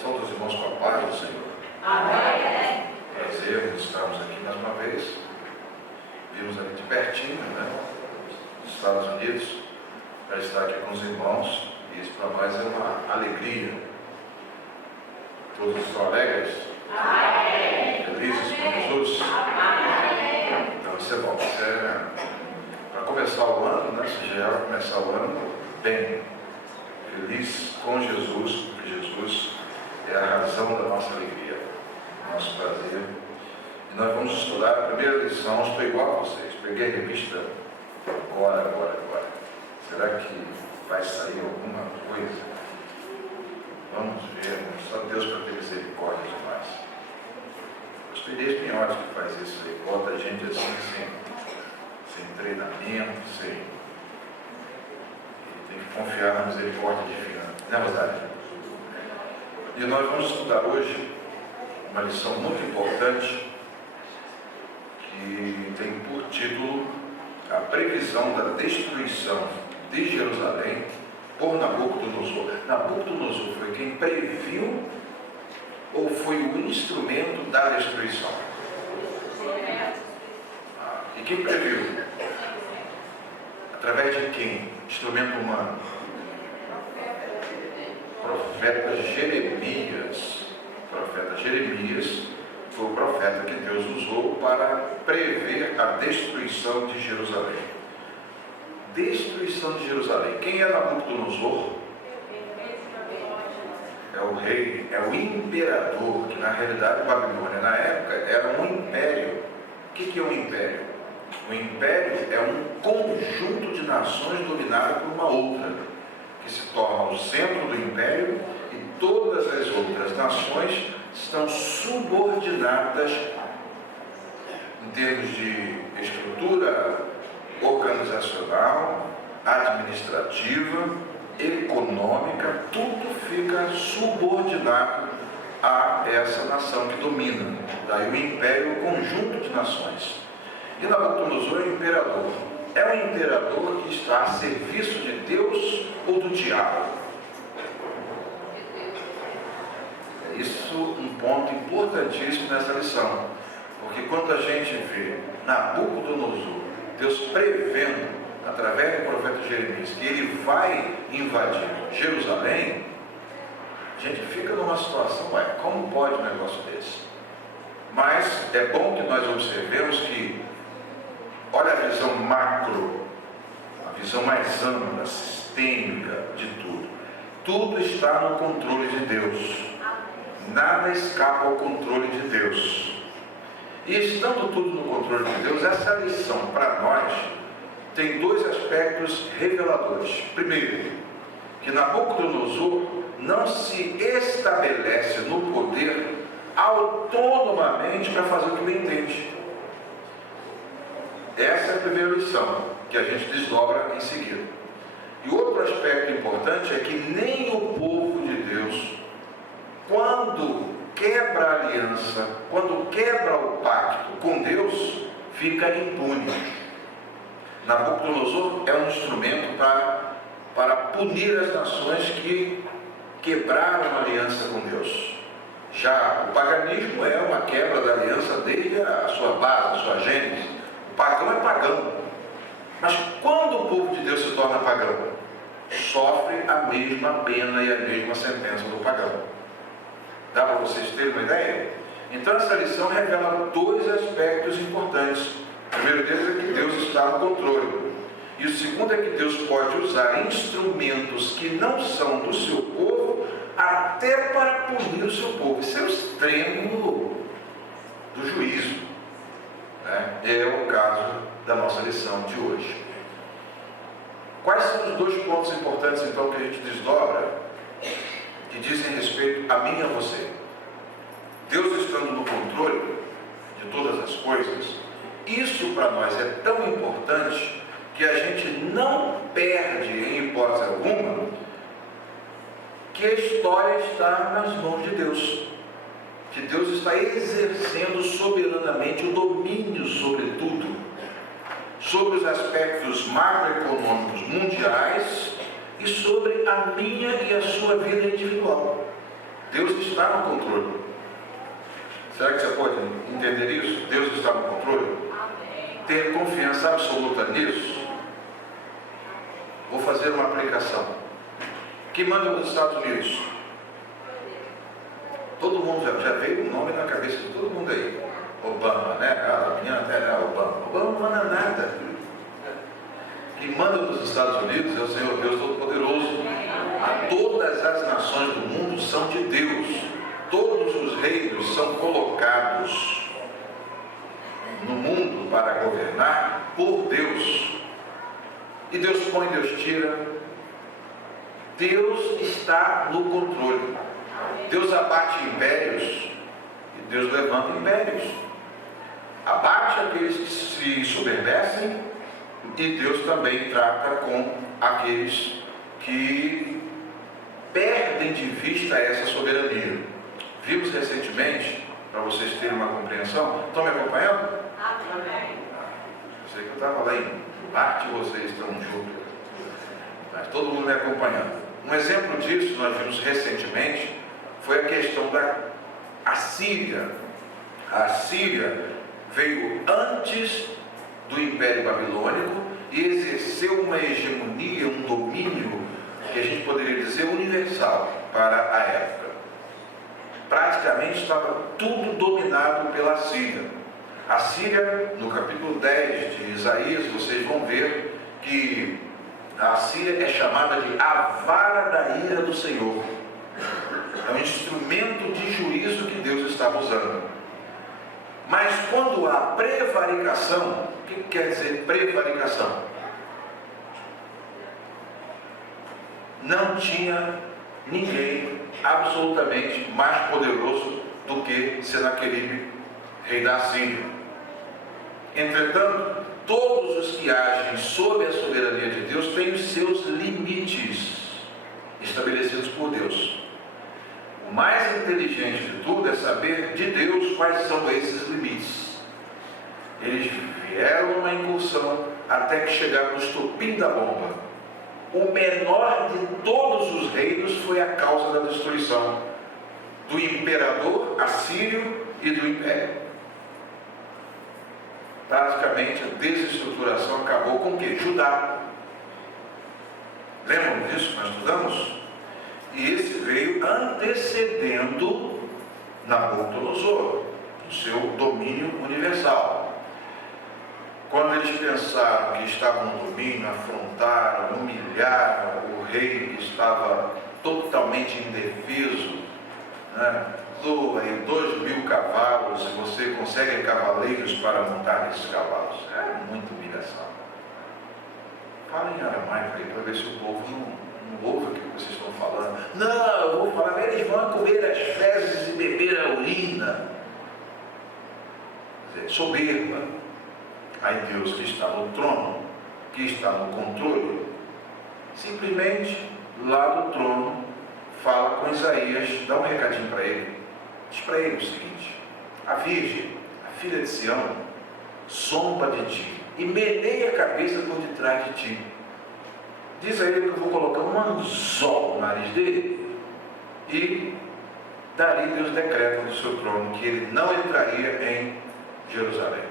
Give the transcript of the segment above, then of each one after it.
Saúde os irmãos com a paz do Senhor. Amém. Prazer em estarmos aqui mais uma vez. Vimos ali de pertinho, nos Estados Unidos, para estar aqui com os irmãos. E isso para nós é uma alegria. Todos estão alegres? Amém. Felizes com Jesus? Amém. Então isso é bom. Isso é para começar o ano, se já vai começar o ano bem. Feliz com Jesus, porque Jesus é a razão da nossa alegria, nosso prazer. E nós vamos estudar a primeira lição. Estou igual a vocês, peguei a revista agora. Será que vai sair alguma coisa? Vamos ver, só Deus para ter misericórdia de nós. Gostei de Espinhote que faz isso aí, bota a gente assim, sem treinamento, sem... Tem que confiar na misericórdia divina, não é verdade? E nós vamos estudar hoje uma lição muito importante que tem por título a previsão da destruição de Jerusalém por Nabucodonosor. Nabucodonosor foi quem previu ou foi o instrumento da destruição? E quem previu? Através de quem? Instrumento humano. Profeta Jeremias. Profeta Jeremias foi o profeta que Deus usou para prever a destruição de Jerusalém. Destruição de Jerusalém. Quem é Nabucodonosor? É o rei, é o imperador, que na realidade Babilônia na época era um império. O que é um império? O império é um conjunto de nações dominado por uma outra, que se torna o centro do império, e todas as outras nações estão subordinadas em termos de estrutura organizacional, administrativa, econômica, tudo fica subordinado a essa nação que domina. Daí o império é um conjunto de nações. E Nabucodonosor é o imperador. É um imperador que está a serviço de Deus ou do diabo? É isso um ponto importantíssimo nessa lição. Porque quando a gente vê Nabucodonosor, Deus prevendo, através do profeta Jeremias, que ele vai invadir Jerusalém, a gente fica numa situação, como pode um negócio desse? Mas é bom que nós observemos que, olha a visão macro, a visão mais ampla, sistêmica de tudo. Tudo está no controle de Deus. Nada escapa ao controle de Deus. E estando tudo no controle de Deus, essa lição para nós tem dois aspectos reveladores. Primeiro, que Nabucodonosor não se estabelece no poder autonomamente para fazer o que ele entende. Essa é a primeira lição que a gente desdobra em seguida. E outro aspecto importante é que nem o povo de Deus, quando quebra a aliança, quando quebra o pacto com Deus, fica impune. Nabucodonosor é um instrumento para punir as nações que quebraram a aliança com Deus. Já o paganismo é uma quebra da aliança desde a sua base, a sua gênese. O pagão é pagão. Mas quando o povo de Deus se torna pagão, sofre a mesma pena e a mesma sentença do pagão. Dá para vocês terem uma ideia? Então essa lição revela dois aspectos importantes. O primeiro deles é que Deus está no controle. E o segundo é que Deus pode usar instrumentos que não são do seu povo, até para punir o seu povo. Isso é o extremo do juízo. É o caso da nossa lição de hoje. Quais são os dois pontos importantes então que a gente desdobra, que dizem respeito a mim e a você? Deus estando no controle de todas as coisas, isso para nós é tão importante que a gente não perde em hipótese alguma que a história está nas mãos de Deus, que Deus está exercendo soberanamente o domínio sobre tudo, sobre os aspectos macroeconômicos mundiais e sobre a minha e a sua vida individual. Deus está no controle. Será que você pode entender isso? Deus está no controle? Ter confiança absoluta nisso? Vou fazer uma aplicação. Quem manda nos Estados Unidos? Todo mundo já veio um nome na cabeça de todo mundo aí. Obama, né? A menina até era Obama. Obama não manda nada. Quem manda nos Estados Unidos é o Senhor Deus Todo-Poderoso. Todas as nações do mundo são de Deus. Todos os reinos são colocados no mundo para governar por Deus. E Deus põe, Deus tira. Deus está no controle. Deus abate impérios e Deus levanta impérios. Abate aqueles que se soberbecem e Deus também trata com aqueles que perdem de vista essa soberania. Vimos recentemente, para vocês terem uma compreensão, estão me acompanhando? Amém. Eu sei que eu estava lá em parte de vocês estão juntos, mas todo mundo me acompanhando. Um exemplo disso, nós vimos recentemente, foi a questão da Assíria. A Assíria veio antes do Império Babilônico e exerceu uma hegemonia, um domínio, que a gente poderia dizer universal para a época. Praticamente estava tudo dominado pela Síria. A Síria, no capítulo 10 de Isaías, vocês vão ver que a Síria é chamada de a vara da ira do Senhor. É um instrumento de juízo que Deus estava usando. Mas quando há prevaricação, o que quer dizer prevaricação? Não tinha ninguém absolutamente mais poderoso do que Senaqueribe, rei da Síria. Entretanto, todos os que agem sob a soberania de Deus têm os seus limites estabelecidos por Deus. O mais inteligente de tudo é saber de Deus quais são esses limites. Eles vieram numa incursão até que chegaram no estopim da bomba. O menor de todos os reinos foi a causa da destruição do imperador assírio e do império. Praticamente a desestruturação acabou com o quê? Judá. Lembram disso? Nós estudamos? E esse veio antecedendo Nabucodonosor, no seu domínio universal. Quando eles pensaram que estavam no domínio, afrontaram, humilharam o rei que estava totalmente indefeso, né? Doa aí 2.000 cavalos, se você consegue cavaleiros para montar esses cavalos. É muita humilhação. Fala em aramaico aí para ver se o povo não ouve o que vocês estão falando. Não, eu vou falar, eles vão comer as fezes e beber a urina. Quer dizer, soberba. Aí Deus que está no trono, que está no controle, simplesmente lá do trono fala com Isaías, dá um recadinho para ele. Diz para ele o seguinte: a virgem, a filha de Sião, zomba de ti e meneia a cabeça por detrás de ti. Diz a ele que eu vou colocar um anzol no nariz dele e dali Deus decreta no seu trono que ele não entraria em Jerusalém.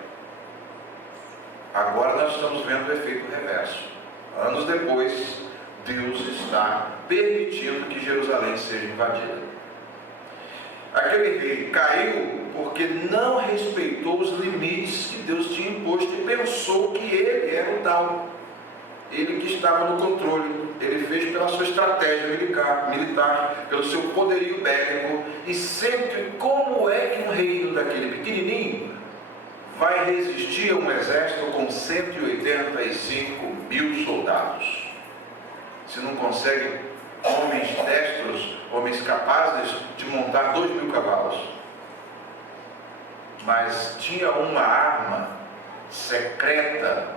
Agora nós estamos vendo o efeito reverso. Anos depois, Deus está permitindo que Jerusalém seja invadida. Aquele rei caiu porque não respeitou os limites que Deus tinha imposto e pensou que ele era o tal. Ele que estava no controle. Ele fez pela sua estratégia militar, pelo seu poderio bélico. E sempre, como é que um reino daquele pequenininho vai resistir a um exército com 185.000 soldados? Se não consegue homens destros, homens capazes de montar 2.000 cavalos. Mas tinha uma arma secreta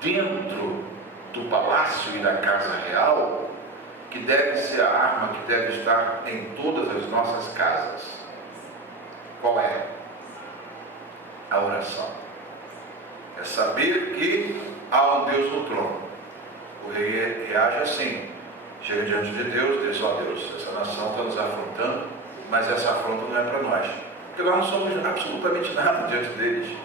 dentro do palácio e da casa real, que deve ser a arma que deve estar em todas as nossas casas. Qual é? A oração. É saber que há um Deus no trono. O rei reage assim, chega diante de Deus, diz: ó Deus, essa nação está nos afrontando, mas essa afronta não é para nós, porque nós não somos absolutamente nada diante deles.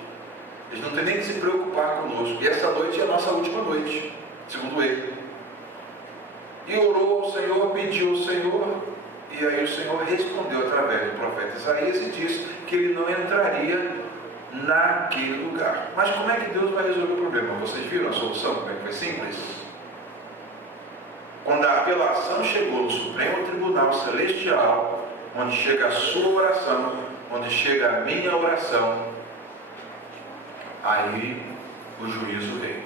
Eles não têm nem que se preocupar conosco. E essa noite é a nossa última noite, segundo ele. E orou ao Senhor, pediu ao Senhor, e aí o Senhor respondeu através do profeta Isaías e disse que ele não entraria naquele lugar. Mas como é que Deus vai resolver o problema? Vocês viram a solução? Como é que foi simples? Quando a apelação chegou no Supremo Tribunal Celestial, onde chega a sua oração, onde chega a minha oração, aí o juízo veio.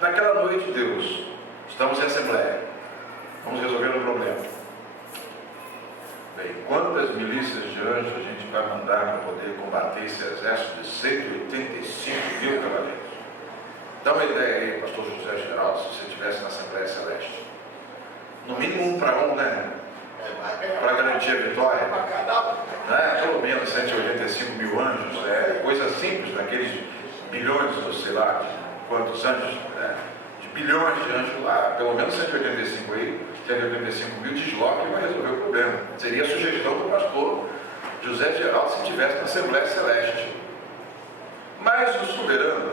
Naquela noite, Deus, estamos em assembleia, vamos resolver um problema. Bem, quantas milícias de anjos a gente vai mandar para poder combater esse exército de 185 mil cavaleiros? Dá uma ideia aí, pastor José Geraldo, se você estivesse na Assembleia Celeste. No mínimo 1 para 1, né? Para garantir a vitória. Né? Pelo menos 185 mil anjos. É coisa simples, daqueles bilhões, ou sei lá, de quantos anjos, né? De bilhões de anjos lá, pelo menos 185 aí, 185 mil desloca e vai resolver o problema. Seria a sugestão do pastor José Geraldo se estivesse na Assembleia Celeste. Mas o soberano,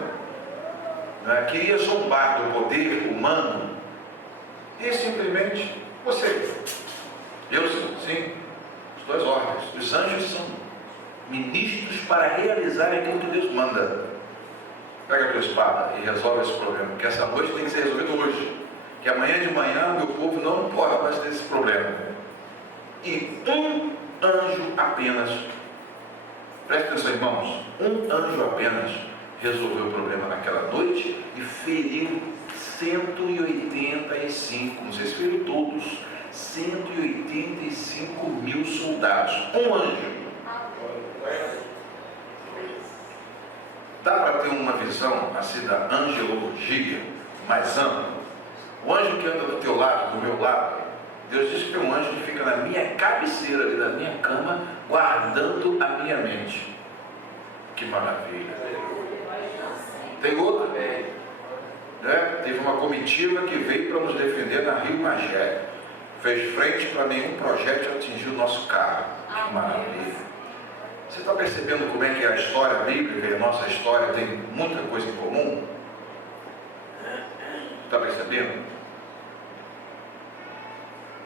né, queria zombar do poder humano e simplesmente, eu sim, as tuas ordens. Os anjos são ministros para realizar aquilo que Deus manda. Pega a tua espada e resolve esse problema, porque essa noite tem que ser resolvido hoje, que amanhã de manhã o meu povo não pode mais ter esse problema. E um anjo apenas, preste atenção, irmãos, um anjo apenas resolveu o problema naquela noite e feriu 185, não sei se feriu todos, 185 mil soldados. Um anjo. Dá para ter uma visão assim da angelologia mais ampla? O anjo que anda do teu lado, do meu lado, Deus diz que tem um anjo que fica na minha cabeceira, ali na minha cama, guardando a minha mente. Que maravilha! Tem outro? Né? Teve uma comitiva que veio para nos defender na Rio Magé. Fez frente para nenhum projétil atingir o nosso carro. Que maravilha! Você está percebendo como é que a história bíblica e a nossa história tem muita coisa em comum? Está percebendo?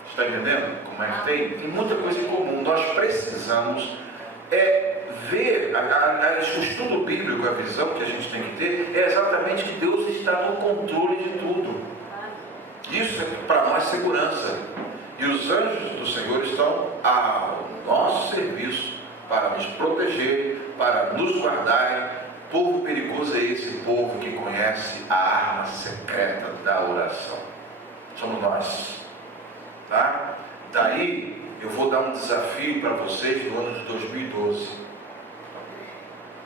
Está entendendo como é que tem? Tem muita coisa em comum. Nós precisamos ver, o estudo bíblico, a visão que a gente tem que ter, é exatamente que Deus está no controle de tudo. Isso é para nós segurança. E os anjos do Senhor estão ao nosso serviço para nos proteger, para nos guardarem. Povo perigoso é esse povo que conhece a arma secreta da oração. Somos nós. Tá? Daí eu vou dar um desafio para vocês no ano de 2012.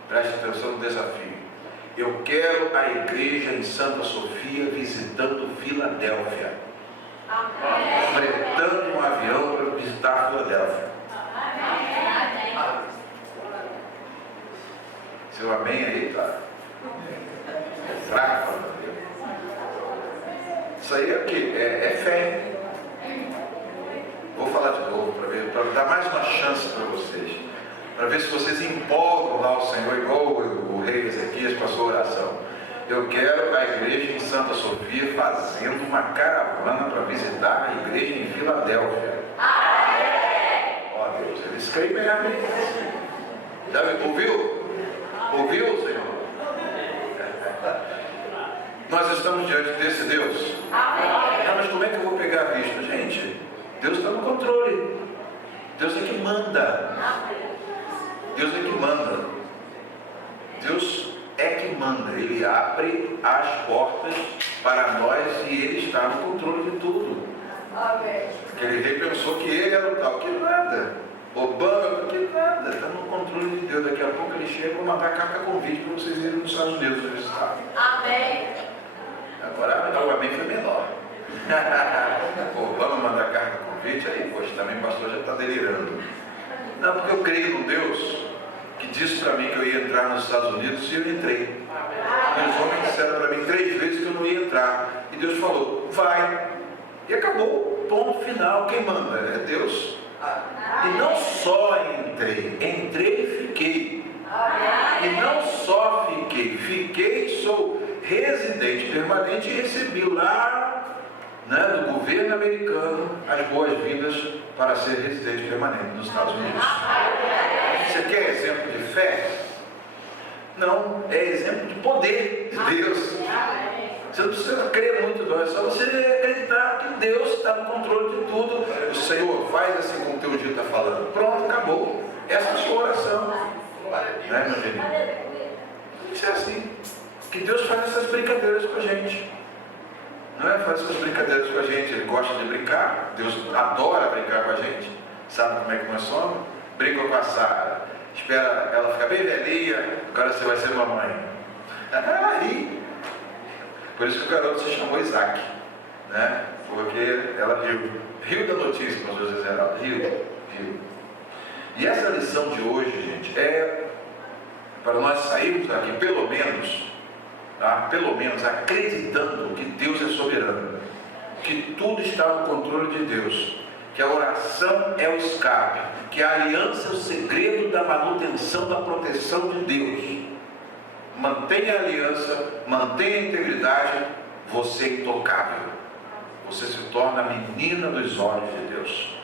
Preste atenção no desafio. Eu quero a igreja em Santa Sofia visitando Filadélfia. Fretando um avião para visitar Filadélfia. Seu amém aí tá fraco. Isso aí é o quê? É fé. Vou falar de novo para dar mais uma chance para vocês, para ver se vocês empolgam lá o Senhor, igual o rei Ezequias com a sua oração. Eu quero a igreja em Santa Sofia fazendo uma caravana para visitar a igreja em Filadélfia. Ó Deus, eles creem mesmo. Já ouviu? Ouviu, Senhor? Nós estamos diante desse Deus. Mas como é que eu vou pegar a vista? Gente, Deus está no controle. Deus é que manda. Deus é que manda. Deus é que manda. Ele abre as portas para nós e Ele está no controle de tudo. Porque Ele repensou que Ele era o tal. Que nada. Obama, que nada. Está no controle de Deus. Daqui a pouco Ele chega e vai mandar carta convite para vocês irem nos Estados Unidos visitar. Amém. Agora o amém foi menor. Obama mandar carta convite, aí, poxa, também o pastor já está delirando. Não, porque eu creio no Deus que disse para mim que eu ia entrar nos Estados Unidos e eu entrei. Meus homens disseram para mim 3 vezes que eu não ia entrar. E Deus falou, vai. E acabou, ponto final. Quem manda? É Deus. E não só entrei e fiquei. E não só fiquei, sou residente permanente e recebi lá, do governo americano as boas-vindas para ser residente permanente nos Estados Unidos. Você quer exemplo de fé? Não, é exemplo de poder de Deus. Você não precisa crer muito, não. É só você acreditar que Deus está no controle de tudo. O Senhor faz assim como o teu ungido está falando. Pronto, acabou. Essa é a sua oração. Não é, meu querido? Tem que ser assim. Que Deus faz essas brincadeiras com a gente. Não é? Faz essas brincadeiras com a gente. Ele gosta de brincar. Deus adora brincar com a gente. Sabe como é que nós somos? Brinca com a Sara. Espera ela ficar bem velhinha. Agora você vai ser mamãe. Aí. Por isso que o garoto se chamou Isaac. Né? Porque ela riu. Riu da notícia, pastor José Geraldo. Riu. E essa lição de hoje, gente, é para nós sairmos daqui, pelo menos acreditando que Deus é soberano, que tudo está no controle de Deus, que a oração é o escape, que a aliança é o segredo da manutenção da proteção de Deus. Mantenha a aliança, mantenha a integridade, você é intocável. Você se torna a menina dos olhos de Deus.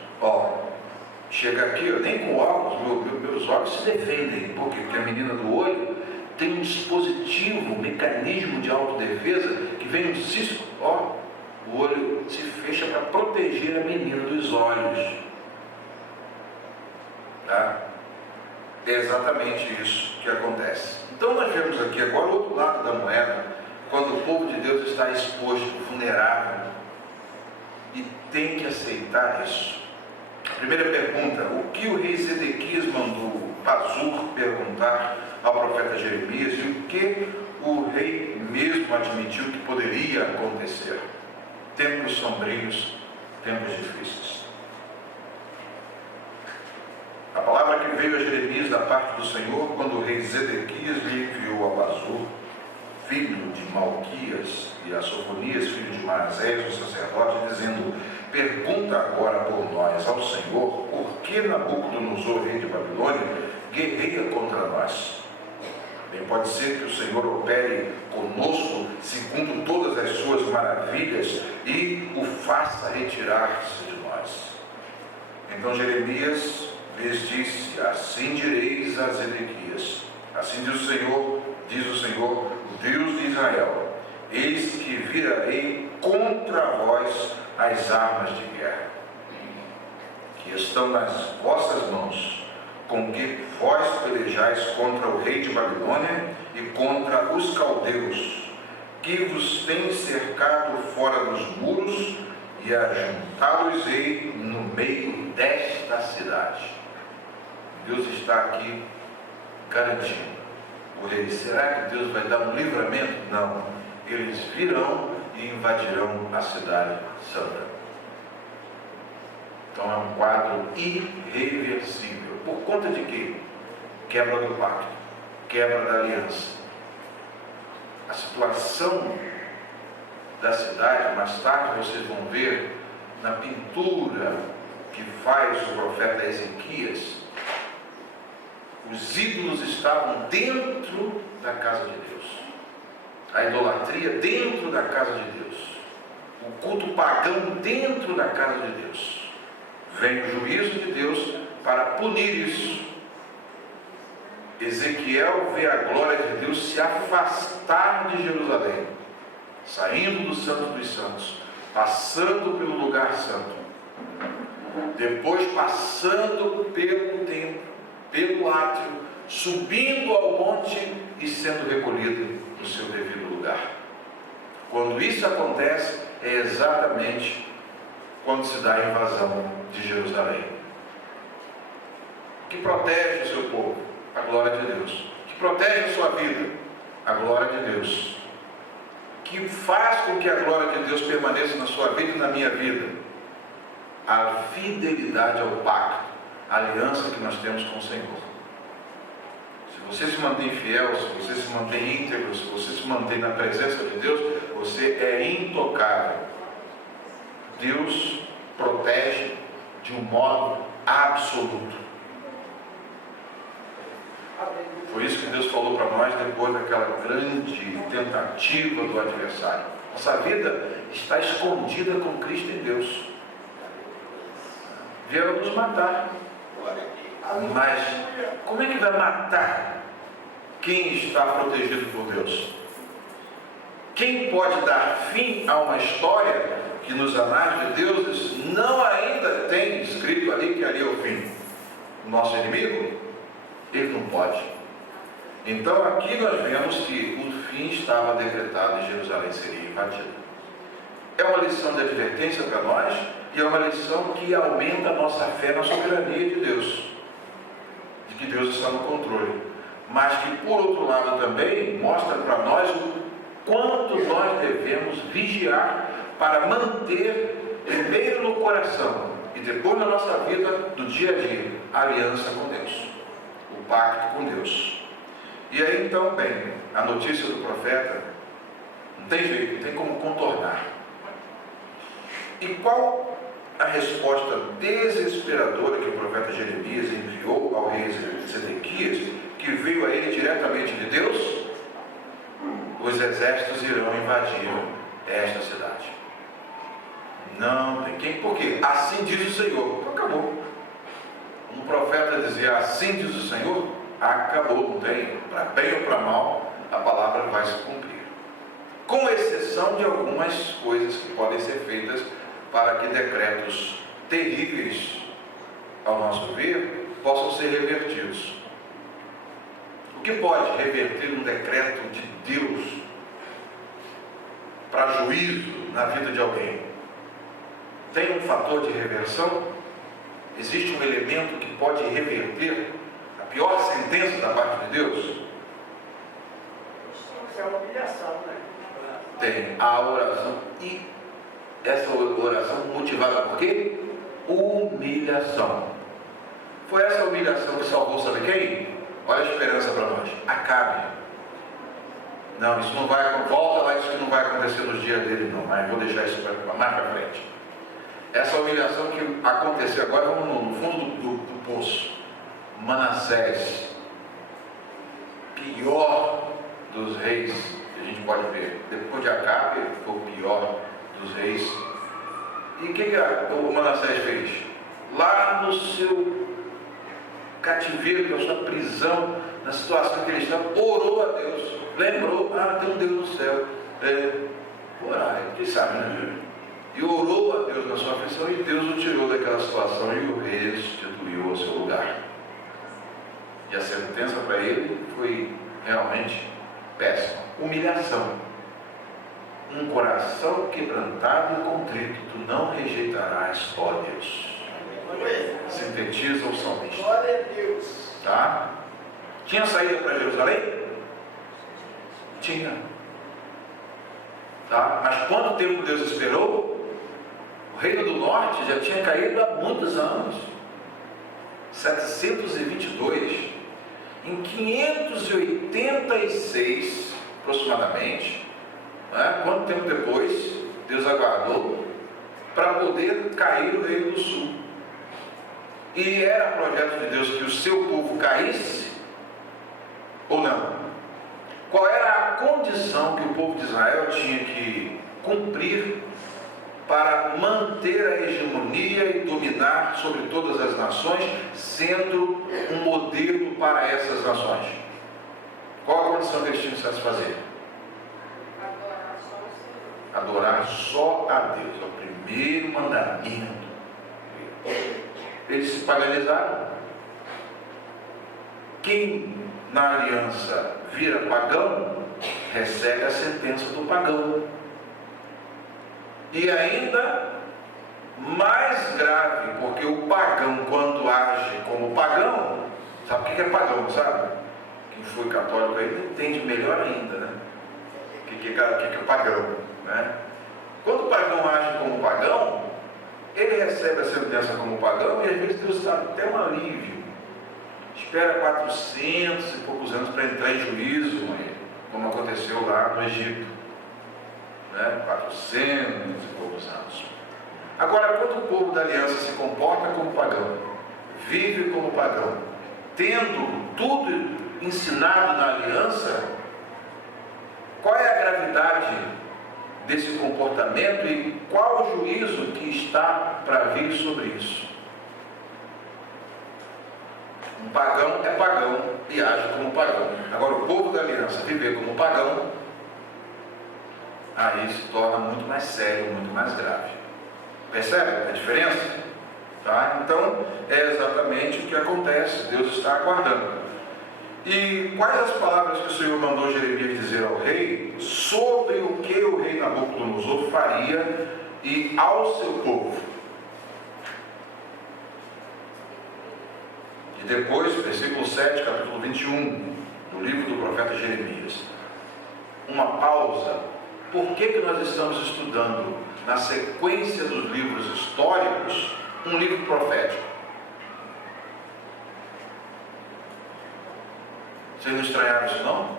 Chega aqui, nem com óculos, meus olhos se defendem. Por quê? Porque a menina do olho tem um dispositivo, um mecanismo de autodefesa que vem um cisco. O olho se fecha para proteger a menina dos olhos. Tá? É exatamente isso que acontece. Então nós vemos aqui agora o outro lado da moeda, quando o povo de Deus está exposto, vulnerável, e tem que aceitar isso. A primeira pergunta: o que o rei Zedequias mandou Pazur perguntar ao profeta Jeremias e o que o rei mesmo admitiu que poderia acontecer? Tempos sombrios, tempos difíceis. A palavra que veio a Jeremias da parte do Senhor, quando o rei Zedequias lhe enviou a Pazur, filho de Malquias, e a Sofonias, filho de Maasés, o sacerdote, dizendo: pergunta agora por nós ao Senhor, por que Nabucodonosor, rei de Babilônia, guerreia contra nós? Bem, pode ser que o Senhor opere conosco segundo todas as suas maravilhas e o faça retirar-se de nós. Então Jeremias lhes disse: assim direis a Zedequias, assim diz o Senhor, o Deus de Israel: eis que virarei contra vós as armas de guerra, que estão nas vossas mãos, com que vós pelejais contra o rei de Babilônia e contra os caldeus, que vos têm cercado fora dos muros, e ajuntá-los-ei no meio desta cidade. Deus está aqui garantindo. O rei: será que Deus vai dar um livramento? Não. Eles virão e invadirão a cidade santa. Então é um quadro irreversível. Por conta de quê? Quebra do pacto, quebra da aliança. A situação da cidade, mais tarde vocês vão ver na pintura que faz o profeta Ezequias, os ídolos estavam dentro da casa de Deus. A idolatria dentro da casa de Deus. O culto pagão dentro da casa de Deus. Vem o juízo de Deus para punir isso. Ezequiel vê a glória de Deus se afastar de Jerusalém, saindo do Santo dos Santos, passando pelo lugar santo, depois passando pelo templo, pelo átrio, subindo ao monte e sendo recolhido no seu devido lugar. Quando isso acontece, é exatamente quando se dá a invasão de Jerusalém. O que protege o seu povo? A glória de Deus. O que protege a sua vida? A glória de Deus. O que faz com que a glória de Deus permaneça na sua vida e na minha vida? A fidelidade ao pacto, a aliança que nós temos com o Senhor. Se você se mantém fiel, se você se mantém íntegro, se você se mantém na presença de Deus, você é intocável. Deus protege, de um modo absoluto. Foi isso que Deus falou para nós depois daquela grande tentativa do adversário. Nossa vida está escondida com Cristo em Deus. Vieram nos matar. Mas como é que vai matar quem está protegido por Deus? Quem pode dar fim a uma história que nos anais de deuses não ainda tem escrito ali que ali é o fim? O nosso inimigo? Ele não pode. Então aqui nós vemos que o fim estava decretado e Jerusalém seria invadida. É uma lição de advertência para nós e é uma lição que aumenta a nossa fé na soberania de Deus, de que Deus está no controle, mas que por outro lado também mostra para nós o quanto nós devemos vigiar para manter primeiro no coração e depois na nossa vida do dia a dia a aliança com Deus, o pacto com Deus. E aí então, bem, a notícia do profeta não tem jeito, não tem como contornar. E qual a resposta desesperadora que o profeta Jeremias enviou ao rei Zedequias, que veio a ele diretamente de Deus? Os exércitos irão invadir esta cidade. Não tem quem, por quê? Assim diz o Senhor. Então acabou. Um profeta dizia assim diz o Senhor, acabou, não tem, para bem ou para mal, a palavra vai se cumprir. Com exceção de algumas coisas que podem ser feitas para que decretos terríveis, ao nosso ver, possam ser revertidos. O que pode reverter um decreto de Deus para juízo na vida de alguém? Tem um fator de reversão? Existe um elemento que pode reverter a pior sentença da parte de Deus? Isso é uma humilhação, né? Tem a oração. E essa oração motivada por quê? Humilhação. Foi essa humilhação que salvou, sabe quem? Olha a esperança para nós. Acabe. Não, isso não vai, volta lá, isso que não vai acontecer nos dias dele não, mas vou deixar isso mais para frente. Essa humilhação que aconteceu agora, vamos no fundo do poço. Manassés, pior dos reis que a gente pode ver. Depois de Acabe, ele foi o pior dos reis. E o que o Manassés fez? Lá no seu cativeiro, na sua prisão, na situação que ele estava, orou a Deus, lembrou, tem um Deus no céu, orar, quem sabe, né? E orou a Deus na sua aflição e Deus o tirou daquela situação e o restituiu ao seu lugar. E a sentença para ele foi realmente péssima. Humilhação. Um coração quebrantado e contrito, tu não rejeitarás, ó Deus. Sintetiza o salmista. Glória a Deus. Tá? Tinha saída para Jerusalém? Tinha. Tá? Mas quanto tempo Deus esperou? O reino do norte já tinha caído há muitos anos. 722. Em 586, aproximadamente, né? Quanto tempo depois Deus aguardou para poder cair o reino do sul? E era projeto de Deus que o seu povo caísse ou não? Qual era a condição que o povo de Israel tinha que cumprir para manter a hegemonia e dominar sobre todas as nações, sendo um modelo para essas nações? Qual a condição que eles tinham que satisfazer? Adorar só a Deus. É o primeiro mandamento. Eles se paganizaram. Quem na aliança vira pagão, recebe a sentença do pagão. E ainda mais grave, porque o pagão, quando age como pagão, sabe o que é pagão, sabe? Quem foi católico aí entende melhor ainda, né? O que é pagão, né? Quando o pagão age como pagão, ele recebe a sentença como pagão e às vezes Deus dá até um alívio. Espera 400 e poucos anos para entrar em juízo, como aconteceu lá no Egito, né? 400 e poucos anos. Agora, quando o povo da aliança se comporta como pagão, vive como pagão, tendo tudo ensinado na aliança, qual é a gravidade desse comportamento e qual o juízo que está para vir sobre isso? Um pagão é pagão e age como pagão. Agora, o povo da aliança viver como pagão, aí se torna muito mais sério, muito mais grave. Percebe a diferença? Tá? Então, é exatamente o que acontece. Deus está aguardando. E quais as palavras que o Senhor mandou Jeremias dizer ao rei sobre o que o rei Nabucodonosor faria e ao seu povo? E depois, versículo 7, capítulo 21, do livro do profeta Jeremias. Uma pausa. Por que nós estamos estudando, na sequência dos livros históricos, um livro profético? Vocês não estranharam isso, não?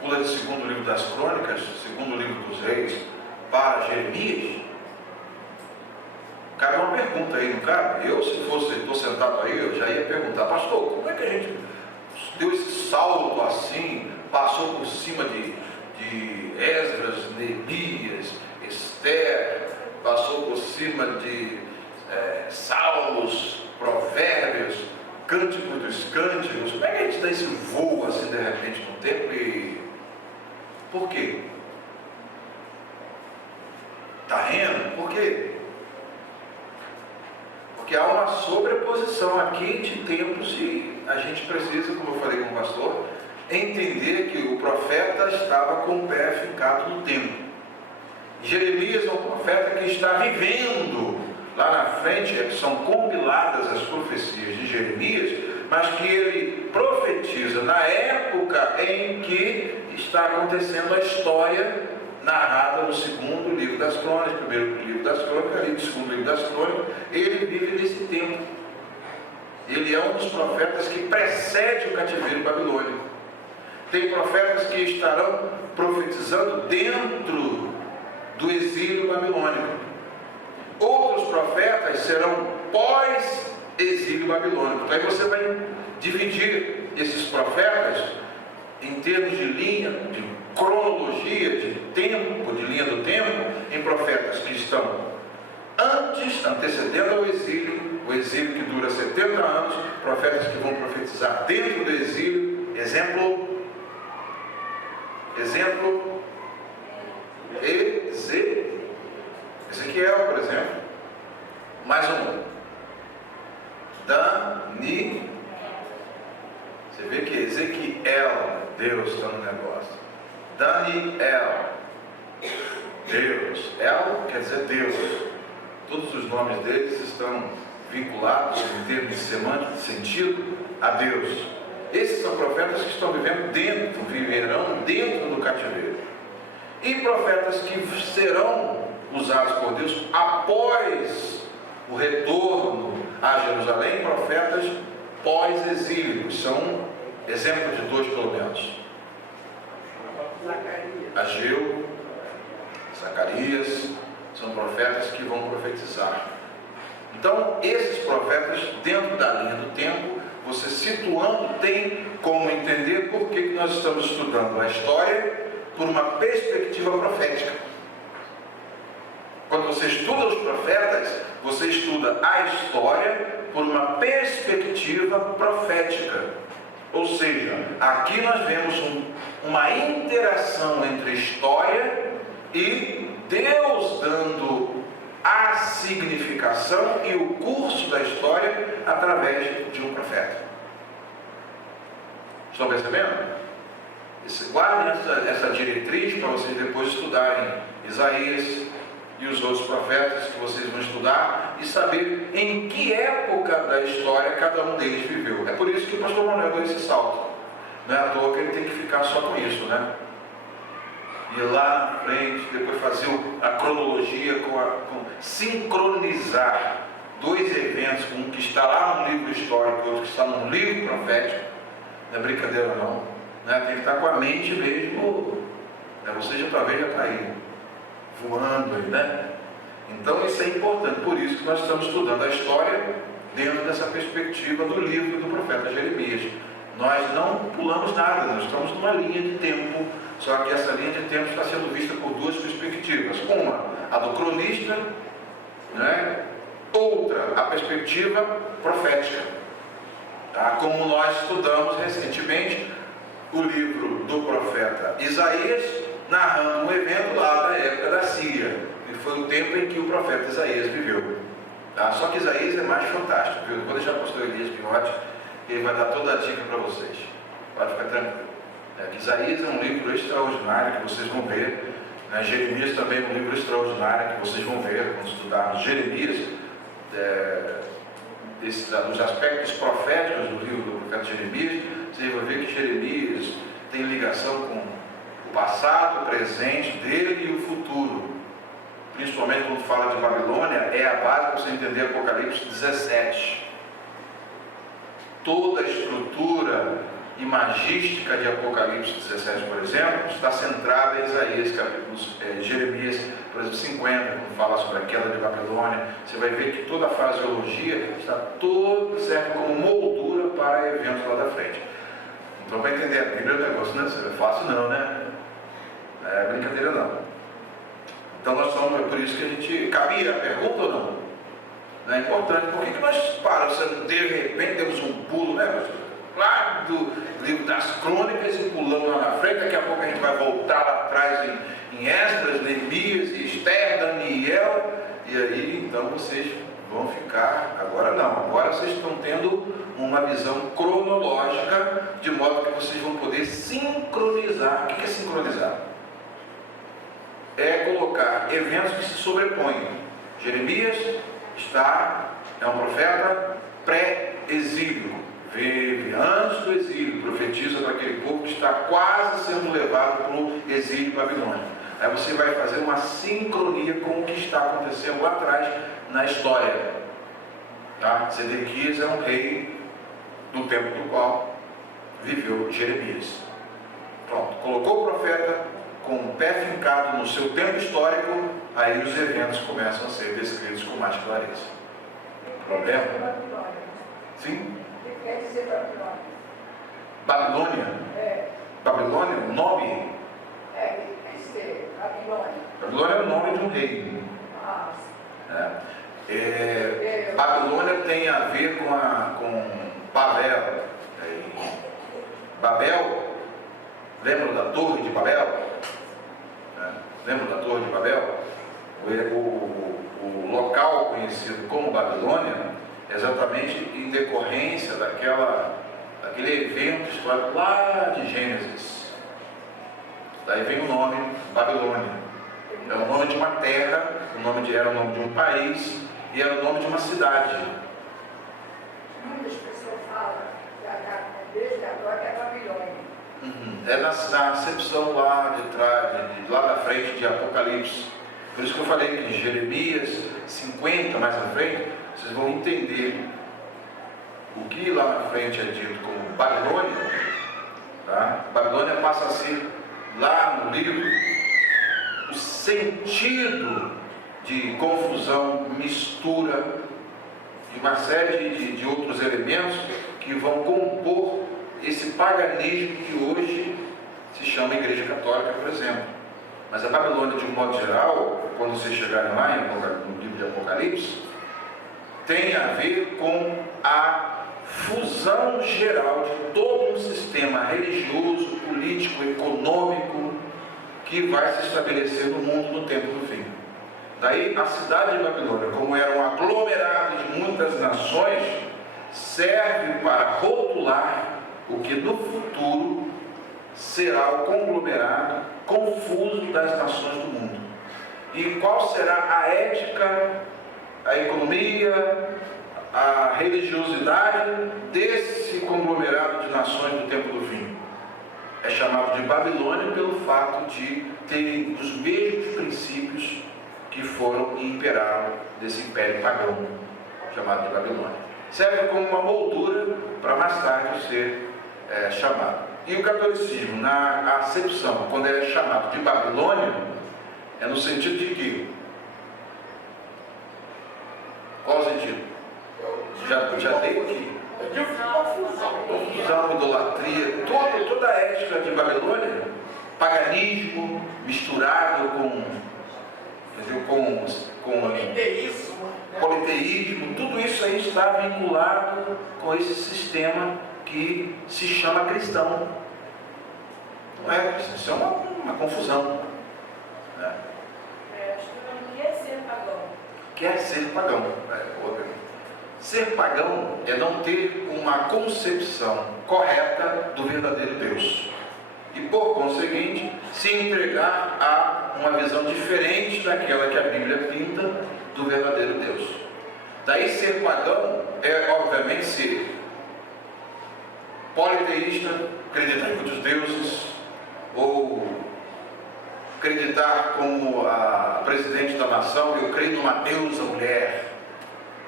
Pula de segundo livro das crônicas, segundo livro dos reis, para Jeremias. Cabe uma pergunta aí, não cabe? Eu, se fosse, estou sentado aí, eu já ia perguntar: pastor, como é que a gente deu esse salto assim, passou por cima de Esdras, Neemias, Esther, passou por cima de Salmos, Provérbios, Cânticos dos Cânticos? Como é que a gente dá esse voo assim de repente no tempo e... Por quê? Está rindo? Por quê? Porque há uma sobreposição aqui de tempos e a gente precisa, como eu falei com o pastor, entender que o profeta estava com o pé fincado no tempo. Jeremias é um profeta que está vivendo. Lá na frente são compiladas as profecias de Jeremias, mas que ele profetiza na época em que está acontecendo a história narrada no segundo livro das crônicas, primeiro livro das crônicas, ali do segundo livro das crônicas. Ele vive nesse tempo. Ele é um dos profetas que precede o cativeiro babilônico. Tem profetas que estarão profetizando dentro do exílio babilônico. Outros profetas serão pós-exílio babilônico. Então aí você vai dividir esses profetas em termos de linha, de cronologia, de tempo, de linha do tempo, em profetas que estão antes, antecedendo ao exílio, o exílio que dura 70 anos, profetas que vão profetizar dentro do exílio. Exemplo, Ezequiel, por exemplo. Mais um. Dani. Você vê que Ezequiel, Deus está no negócio. Daniel, Deus. El quer dizer Deus. Todos os nomes deles estão vinculados em termos de semântica, de sentido, a Deus. Esses são profetas que estão viverão dentro do cativeiro. E profetas que serão usados por Deus após o retorno a Jerusalém, profetas pós-exílio. São exemplo de dois pelo menos. Ageu, Zacarias, são profetas que vão profetizar. Então, esses profetas, dentro da linha do tempo, você situando, tem como entender por que nós estamos estudando a história por uma perspectiva profética. Quando você estuda os profetas, você estuda a história por uma perspectiva profética. Ou seja, aqui nós vemos uma interação entre história e Deus dando a significação e o curso da história através de um profeta. Estão percebendo? Guardem essa diretriz para vocês depois estudarem Isaías e os outros profetas que vocês vão estudar e saber em que época da história cada um deles viveu. É por isso que o pastor Manuel deu esse salto. Não é à toa que ele tem que ficar só com isso, né? Ir lá na frente, depois fazer a cronologia, sincronizar dois eventos, um que está lá no livro histórico e outro que está no livro profético. Não é brincadeira não, né? Tem que estar com a mente mesmo, né? Você já talvez já está aí voando aí, né? Então isso é importante, por isso que nós estamos estudando a história dentro dessa perspectiva do livro do profeta Jeremias. Nós não pulamos nada, nós estamos numa linha de tempo, só que essa linha de tempo está sendo vista por duas perspectivas. Uma, a do cronista, né? Outra, a perspectiva profética. Tá? Como nós estudamos recentemente o livro do profeta Isaías, narrando um evento lá da época da Síria, que foi o tempo em que o profeta Isaías viveu. Tá? Só que Isaías é mais fantástico, viu? Vou deixar o pastor Elias Pinotti, ele vai dar toda a dica para vocês. Pode ficar tranquilo. Que Isaías é um livro extraordinário que vocês vão ver. Né? Jeremias também é um livro extraordinário que vocês vão ver quando estudarmos Jeremias, dos aspectos proféticos do livro do profeta Jeremias. Vocês vão ver que Jeremias tem ligação com o passado, o presente dele e o futuro. Principalmente quando fala de Babilônia, é a base para você entender Apocalipse 17. Toda a estrutura imagística de Apocalipse 17, por exemplo, está centrada em Isaías, Jeremias, por exemplo, 50, quando fala sobre a queda de Babilônia. Você vai ver que toda a fraseologia está toda serve como moldura para eventos lá da frente. Então, para entender a Bíblia, o negócio não é fácil não, né? Não é brincadeira não. Então nós estamos, é por isso que a gente... Cabia a pergunta ou não? Não é importante. Por que nós paramos, de repente demos um pulo, né, pastor? Lá do livro das crônicas e pulamos lá na frente, daqui a pouco a gente vai voltar lá atrás em Esdras, Neemias, Esther, Daniel, e aí então vocês vão ficar, agora não, agora vocês estão tendo uma visão cronológica, de modo que vocês vão poder sincronizar. O que é sincronizar? É colocar eventos que se sobrepõem. Jeremias é um profeta pré-exílio, vive antes do exílio, profetiza para aquele povo que está quase sendo levado para o exílio babilônico. Aí você vai fazer uma sincronia com o que está acontecendo lá atrás na história. Tá? Zedequias é um rei do tempo do qual viveu Jeremias. Pronto, colocou o profeta com o pé fincado no seu tempo histórico, aí os eventos começam a ser descritos com mais clareza. Problema? Sim? O que quer dizer Babilônia? Babilônia? Babilônia, o nome? Quer dizer Babilônia. Babilônia é o nome de um rei. Babilônia tem a ver com Babel. Babel, lembra da Torre de Babel? Lembra da Torre de Babel? O local conhecido como Babilônia é exatamente em decorrência daquele evento histórico lá de Gênesis. Daí vem o nome Babilônia. É o nome de uma terra, era o nome de um país e era o nome de uma cidade. Muitas pessoas falam desde agora que é Babilônia. É na acepção lá de trás, lá da frente de Apocalipse. Por isso que eu falei que em Jeremias 50 mais à frente, vocês vão entender o que lá na frente é dito como Babilônia. Tá? Babilônia passa a ser, lá no livro, o sentido de confusão, mistura de uma série de outros elementos que vão compor esse paganismo que hoje se chama Igreja Católica, por exemplo. Mas a Babilônia, de um modo geral, quando vocês chegarem lá no livro de Apocalipse, tem a ver com a fusão geral de todo um sistema religioso, político, econômico que vai se estabelecer no mundo no tempo do fim. Daí a cidade de Babilônia, como era um aglomerado de muitas nações, serve para rotular o que no futuro será o conglomerado confuso das nações do mundo. E qual será a ética, a economia, a religiosidade desse conglomerado de nações do tempo do fim? É chamado de Babilônia pelo fato de terem os mesmos princípios que foram e imperaram desse império pagão chamado de Babilônia. Serve como uma moldura para mais tarde ser chamado. E o catolicismo, na acepção, quando ele é chamado de Babilônia, é no sentido de que verdadeiro que Eu digo confusão. confusão, idolatria, toda a ética de Babilônia, paganismo misturado com, entendeu? com Politeísmo. Né? politeísmo, tudo isso aí está vinculado com esse sistema que se chama cristão. Não é cristão, isso é uma confusão. Né? Acho que não quer ser pagão. Quer ser pagão. Ser pagão é não ter uma concepção correta do verdadeiro Deus. E por conseguinte, se entregar a uma visão diferente daquela que a Bíblia pinta do verdadeiro Deus. Daí ser pagão é obviamente ser politeísta, acreditar em muitos deuses, ou acreditar como a presidente da nação, eu creio numa deusa mulher,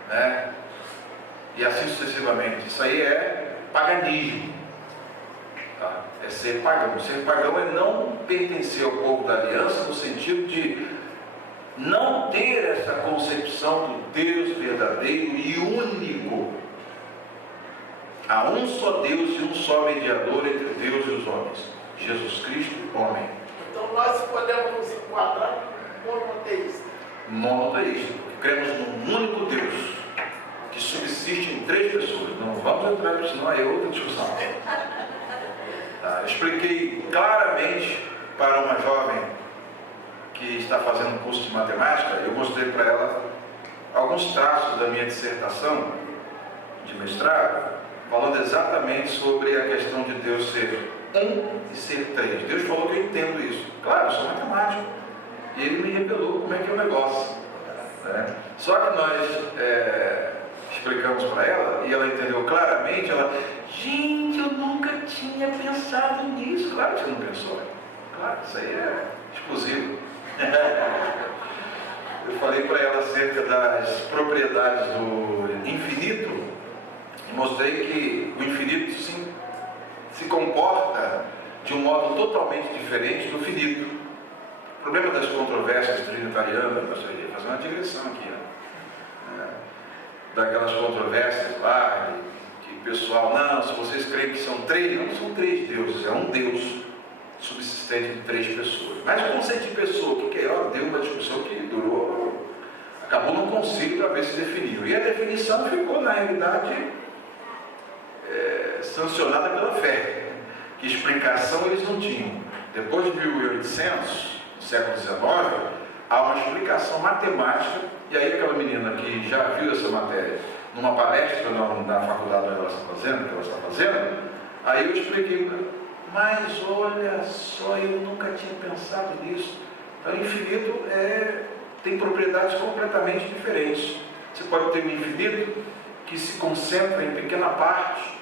né? E assim sucessivamente. Isso aí é paganismo. Tá? É ser pagão. Ser pagão é não pertencer ao povo da aliança, no sentido de não ter essa concepção do Deus verdadeiro e único. Há um só Deus e um só mediador entre Deus e os homens, Jesus Cristo, homem. Então nós podemos nos enquadrar como monoteísta. Monoteísta, porque cremos num único Deus que subsiste em 3 pessoas. Não vamos entrar nisso, senão é outra discussão. Expliquei claramente para uma jovem que está fazendo um curso de matemática. Eu mostrei para ela alguns traços da minha dissertação de mestrado, falando exatamente sobre a questão de Deus ser um e ser 3. Deus falou que eu entendo isso. Claro, eu sou matemático. E ele me revelou como é que é o negócio. Né? Só que nós explicamos para ela, e ela entendeu claramente, gente, eu nunca tinha pensado nisso. Claro que você não pensou. Claro, isso aí é explosivo. Eu falei para ela acerca das propriedades do infinito, e mostrei que o infinito se comporta de um modo totalmente diferente do finito. O problema das controvérsias trinitarianas, nós vamos fazer uma digressão aqui, daquelas controvérsias lá, que o pessoal, não, se vocês creem que são 3, não são 3 deuses, é um Deus subsistente de 3 pessoas. Mas o conceito de pessoa, o que é? Deu uma discussão que durou, acabou num concílio para ver se definiu. E a definição ficou, na realidade, sancionada pela fé. Que explicação eles não tinham. Depois de 1800, no século XIX, há uma explicação matemática, e aí aquela menina que já viu essa matéria numa palestra na faculdade que ela está fazendo, aí eu expliquei para ela, mas olha só, eu nunca tinha pensado nisso. Então, o infinito tem propriedades completamente diferentes. Você pode ter um infinito que se concentra em pequena parte.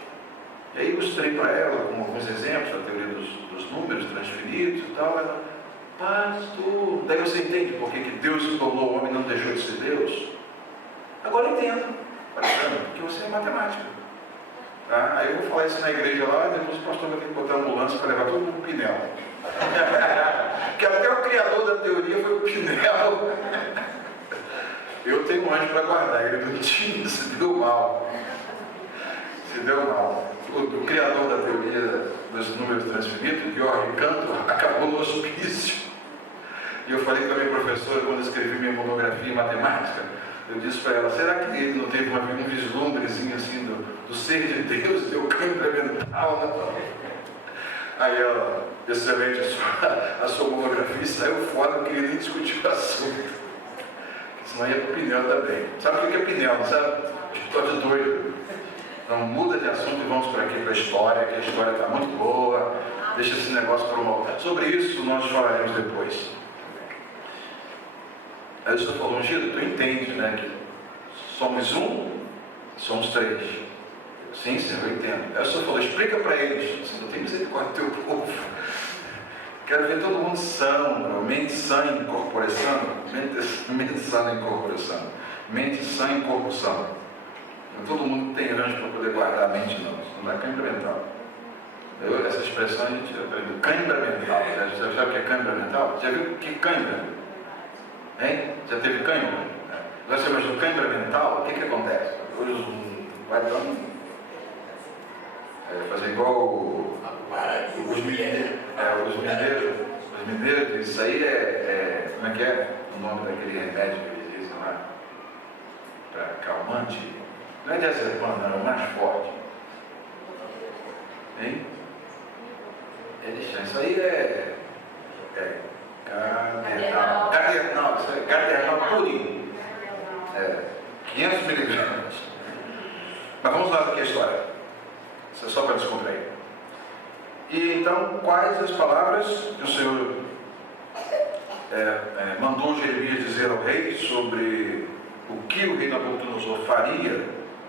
E aí ilustrei para ela com alguns exemplos da teoria dos números transfinitos e tal. Ela, pastor, daí você entende por que Deus se tornou homem e não deixou de ser Deus? Agora entendo, porque você é matemática. Tá? Aí eu vou falar isso na igreja lá, e depois o pastor vai ter que botar uma ambulância para levar todo mundo pro Pinel. Porque até o criador da teoria foi o Pinel. Eu tenho um anjo para guardar, ele não tinha, se deu mal. O criador da teoria dos números transfinitos, Georg Cantor, acabou no hospício. E eu falei com a minha professora, quando escrevi minha monografia em matemática, eu disse para ela, será que ele não teve um vislumbrezinho assim do ser de Deus, deu câimbra mental? Aí ela, excelente a sua monografia, saiu fora, não queria nem discutir o assunto. Senão ia para o Pinel também. Sabe o que é Pinel, não sabe? Estou de doido. Então muda de assunto e vamos para aqui, para a história, que a história está muito boa, deixa esse negócio para uma outra. Sobre isso nós falaremos depois. Aí o senhor falou, Ungido, tu entende, né, que somos um, somos 3. Sim, senhor, eu entendo. Aí o senhor falou, explica para eles, você não tem misericórdia do teu povo. Quero ver todo mundo são, mente sã em corpo sã, mente sã em corpo sã, mente sã em corpo sã. Todo mundo tem anjo para poder guardar a mente, não dá cãibra mental. Essa expressão a gente aprendeu, cãibra mental. Já sabe o que é cãibra mental? Já viu o que é cãibra? Hein? Já teve cãibra? Agora você imagina cãibra mental, o que acontece? Hoje Vai então. Fazer igual os mineiros, isso aí como é que é o nome daquele remédio que eles dizem lá? Para calmante? Não é diazepam, não, é o mais forte. Hein? Isso aí é Gardernal, isso é Gardernal purinho. 500 miligramas. Mas vamos lá aqui a história. Isso é só para descontrair. E então, quais as palavras que o Senhor mandou Jeremias dizer ao rei sobre o que o rei Nabucodonosor faria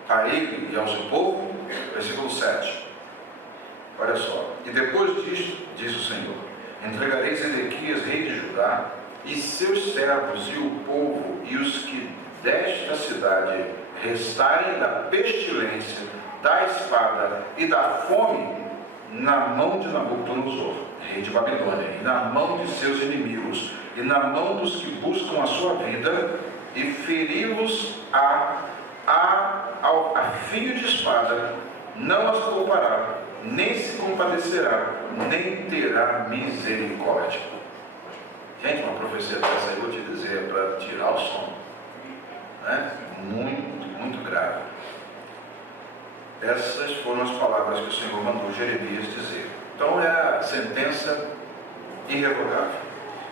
a ele e ao seu povo? Versículo 7. Olha só. E depois disto, diz o Senhor, entregarei Zedequias, rei de Judá, e seus servos e o povo e os que desta cidade restarem da pestilência, da espada e da fome na mão de Nabucodonosor, rei de Babilônia, e na mão de seus inimigos, e na mão dos que buscam a sua vida, e feri-los a fio de espada, não as poupará, nem se compadecerá, nem terá misericórdia. Gente, uma profecia dessa aí, vou te dizer, é para tirar o sono. Né? Muito, muito grave. Essas foram as palavras que o Senhor mandou Jeremias dizer. Então é a sentença irrevogável.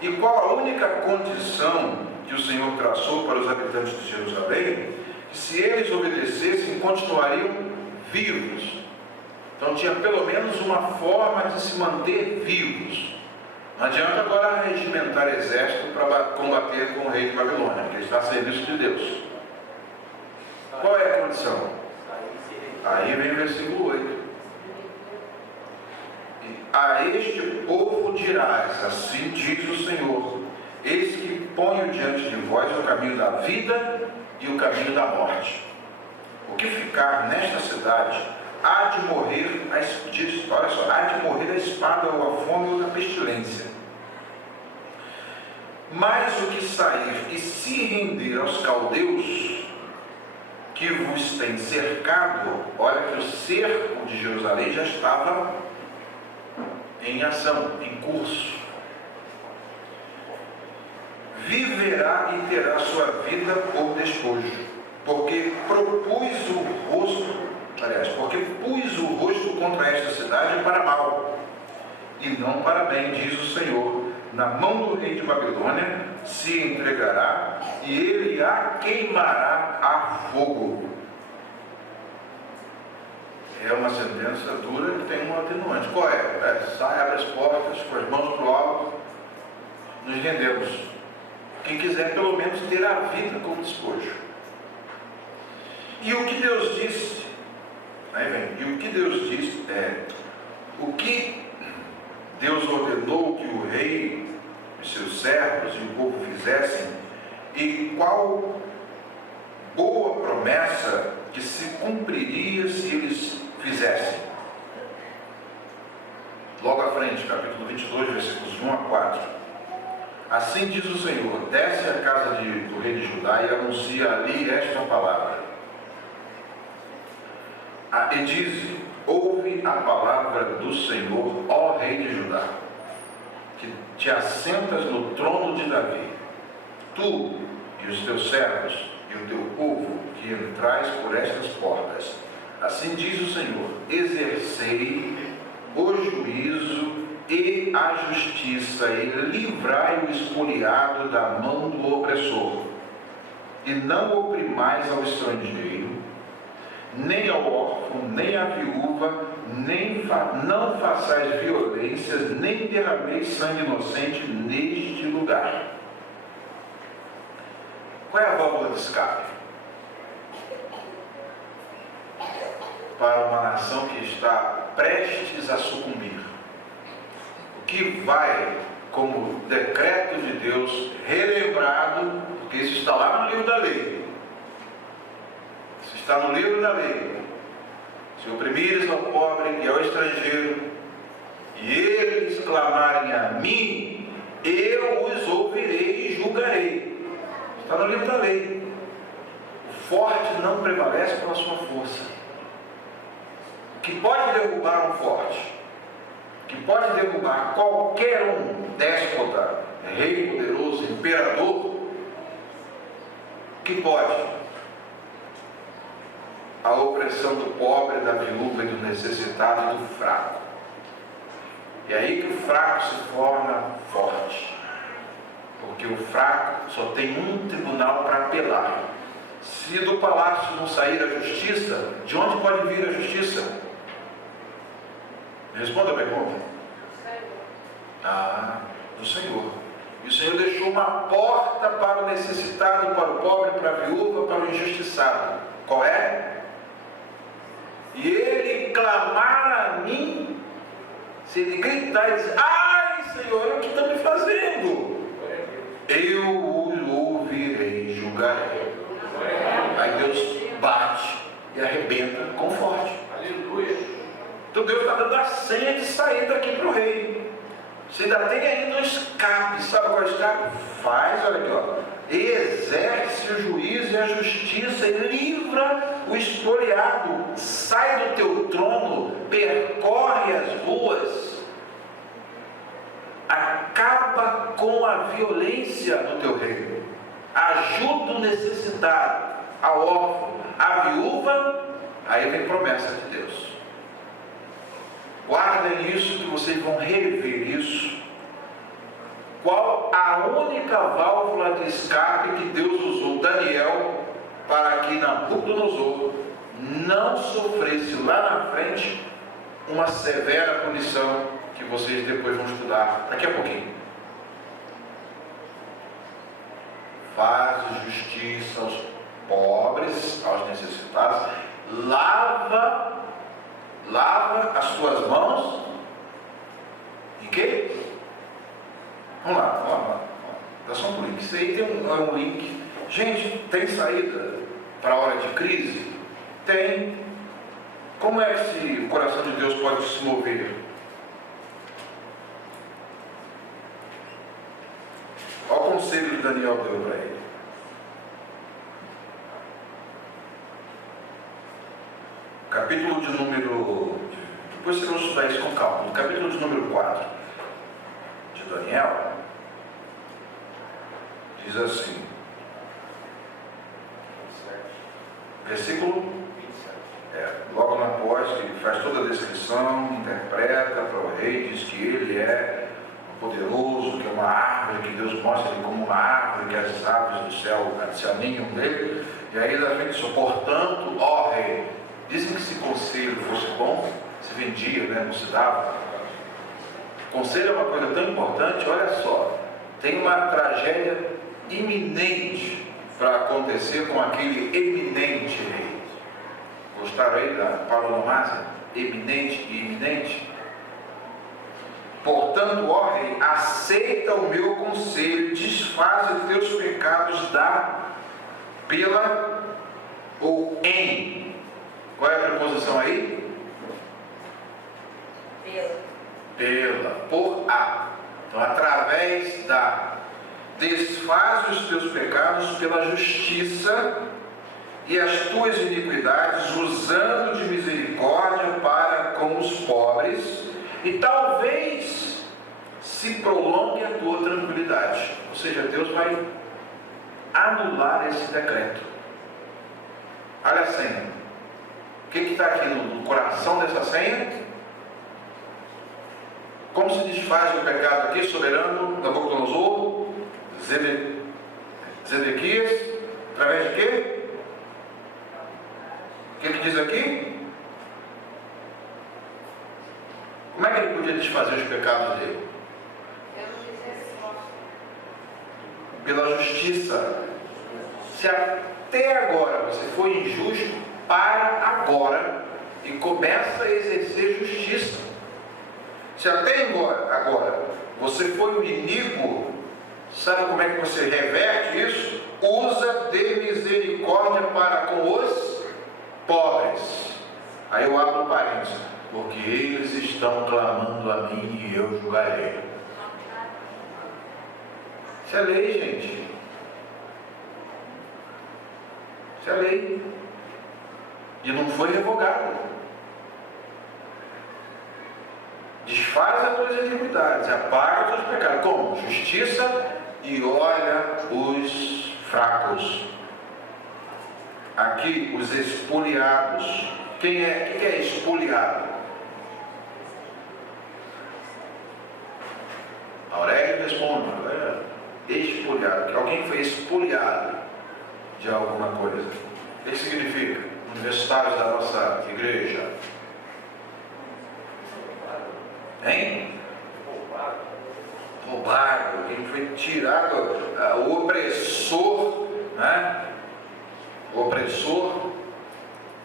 E qual a única condição que o Senhor traçou para os habitantes de Jerusalém? Que se eles obedecessem, continuariam vivos. Então tinha pelo menos uma forma de se manter vivos. Não adianta agora regimentar exército para combater com o rei de Babilônia, porque ele está a serviço de Deus. Qual é a condição? Aí vem o versículo 8. E a este povo dirás, assim diz o Senhor, eis que ponho diante de vós o caminho da vida e o caminho da morte. O que ficar nesta cidade há de morrer, olha só, há de morrer a espada ou a fome ou a pestilência. Mas o que sair e se render aos caldeus que vos tem cercado, olha que o cerco de Jerusalém já estava em ação, em curso. Viverá e terá sua vida por despojo, porque pus o rosto contra esta cidade para mal, e não para bem, diz o Senhor. Na mão do rei de Babilônia se entregará, e ele a queimará a fogo. É uma sentença dura que tem um atenuante. Qual é? Sai, abre as portas, com as mãos para o alto, nos rendemos. Quem quiser pelo menos ter a vida como despojo. E o que Deus disse? Aí vem, e o que Deus disse o que Deus ordenou que o rei, os seus servos e o povo fizessem, e qual boa promessa que se cumpriria se eles fizessem. Logo à frente, capítulo 22, versículos 1 a 4. Assim diz o Senhor, desce à casa do rei de Judá e anuncia ali esta palavra. E diz, ouve a palavra do Senhor, ó rei de Judá, que te assentas no trono de Davi, tu e os teus servos e o teu povo que entrais por estas portas. Assim diz o Senhor, exercei o juízo e a justiça, e livrai o espoliado da mão do opressor, e não oprimais ao estrangeiro, nem ao órfão, nem à viúva, não façais violências, nem derrameis sangue inocente neste lugar. Qual é a válvula de escape? Para uma nação que está prestes a sucumbir. O que vai, como decreto de Deus, relembrado, porque isso está lá no livro da lei. Isso está no livro da lei. Se oprimires ao pobre e ao estrangeiro, e eles clamarem a mim, eu os ouvirei e julgarei. Está no livro da lei. O forte não prevalece pela sua força. que pode derrubar um forte, que pode derrubar qualquer um, déspota, rei poderoso, imperador, que pode a opressão do pobre, da viúva e do necessitado e do fraco. E aí que o fraco se torna forte, porque o fraco só tem um tribunal para apelar. Se do palácio não sair a justiça, de onde pode vir a justiça? Responda a pergunta. Do Senhor. E o Senhor deixou uma porta para o necessitado, para o pobre, para a viúva, para o injustiçado. Qual é? E ele clamar a mim, se ele gritar e dizer: ai Senhor, olha o que está me fazendo, eu o ouvirei, julgarei. Aí Deus bate e arrebenta com forte. Aleluia. Então Deus está dando a senha de sair daqui para o rei. Você ainda tem ainda um escape. Sabe qual é o escape? Faz, olha aqui, ó. Exerce o juízo e a justiça e livra o espoliado. Sai do teu trono, percorre as ruas, acaba com a violência no teu reino, ajuda o necessitado, a órfã, a viúva. Aí vem promessa de Deus. Guardem isso, que vocês vão rever isso. Qual a única válvula de escape que Deus usou Daniel para que Nabucodonosor não sofresse lá na frente uma severa punição que vocês depois vão estudar daqui a pouquinho. Faz justiça aos pobres, aos necessitados, lava as tuas mãos em quê? Vamos lá. Dá só um link. Isso aí tem um link. Gente, tem saída para a hora de crise? Tem. Como é que o coração de Deus pode se mover? Olha o conselho que Daniel deu para ele. Capítulo de número... Depois você vai estudar isso com calma. No capítulo de número 4 de Daniel, diz assim, versículo 27. Logo após que ele faz toda a descrição, interpreta para o rei, diz que ele é poderoso, que é uma árvore, que Deus mostra ele como uma árvore, que as aves do céu se aninham dele. E aí ele diz: portanto, ó rei, dizem que se conselho fosse bom, se vendia, né? Não se dava. Conselho é uma coisa tão importante. Olha só, tem uma tragédia iminente para acontecer com aquele eminente rei. Gostaram aí da paronomásia? Eminente e iminente? Portanto, ó rei, aceita o meu conselho, desfaz os teus pecados pela ou em. Qual é a preposição aí? Por a. Então, através da. Desfaz os teus pecados pela justiça e as tuas iniquidades, usando de misericórdia para com os pobres, e talvez se prolongue a tua tranquilidade. Ou seja, Deus vai anular esse decreto. Olha a senha. O que está aqui no coração dessa senha? Como se desfaz o pecado aqui, soberano Nabucodonosor, Zedequias, através de quê? O que diz aqui? Como é que ele podia desfazer os pecados dele? Pela justiça. Se até agora você foi injusto, para agora e começa a exercer justiça. Se até agora você foi um iníquo, sabe como é que você reverte isso? Usa de misericórdia para com os pobres. Aí eu abro um parênteses. Porque eles estão clamando a mim e eu julgarei. Isso é lei, gente. Isso é lei. E não foi revogado. Desfaz as tuas iniquidades, apaga os teus pecados. Como? Justiça e olha os fracos. Aqui, os expoliados. O que é expoliado? Aurélio responde, expoliado, que alguém foi expoliado de alguma coisa. O que significa? Universitários da nossa igreja. Hein? Roubado, quem foi tirado, o opressor, né? O opressor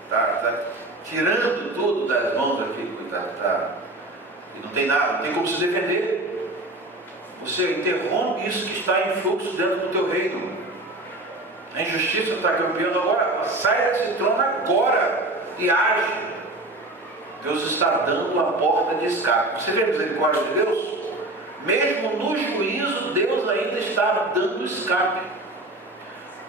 está tirando tudo das mãos daquele que e não tem nada, não tem como se defender. Você interrompe isso que está em fluxo dentro do teu reino. A injustiça está campeando agora. Sai desse trono agora e age. Deus está dando a porta de escape. Você vê a misericórdia de Deus? Mesmo no juízo, Deus ainda está dando escape.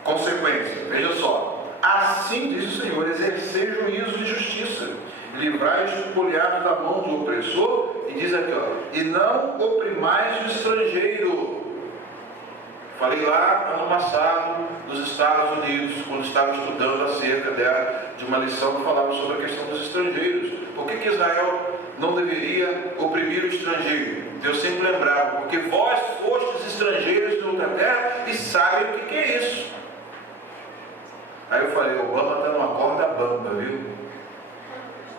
Consequência, veja só. Assim diz o Senhor: exercer juízo e justiça, livrai os expoliados da mão do opressor. E diz aqui, ó, e não oprimais o estrangeiro. Falei lá ano passado nos Estados Unidos, quando estava estudando acerca de uma lição que falava sobre a questão dos estrangeiros. Por que Israel não deveria oprimir o estrangeiro? Deus sempre lembrava, porque vós fostes estrangeiros de outra terra e sabem o que é isso. Aí eu falei, Obama está numa corda bamba, viu?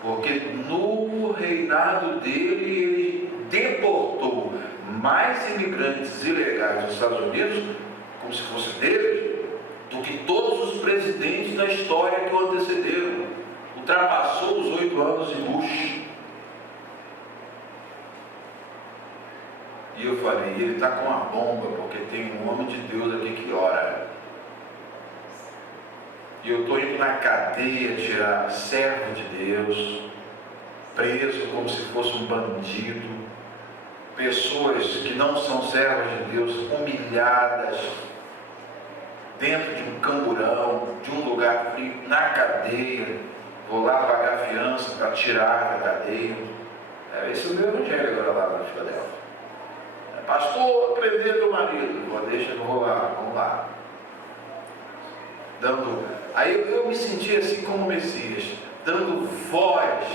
Porque no reinado dele, ele deportou mais imigrantes ilegais nos Estados Unidos, como se fosse deles, do que todos os presidentes da história que o antecederam. Ultrapassou os 8 anos de Bush. E eu falei, ele está com uma bomba, porque tem um homem de Deus aqui que ora. E eu estou indo na cadeia tirar servo de Deus, preso como se fosse um bandido, pessoas que não são servas de Deus, humilhadas, dentro de um camburão, de um lugar frio, na cadeia. Vou lá pagar fiança para tirar da cadeia. Esse é o meu evangelho agora lá na Filadélfia. Pastor, prender meu marido. Deixa eu vou lá, vamos lá. Aí eu me senti assim como o Messias, dando voz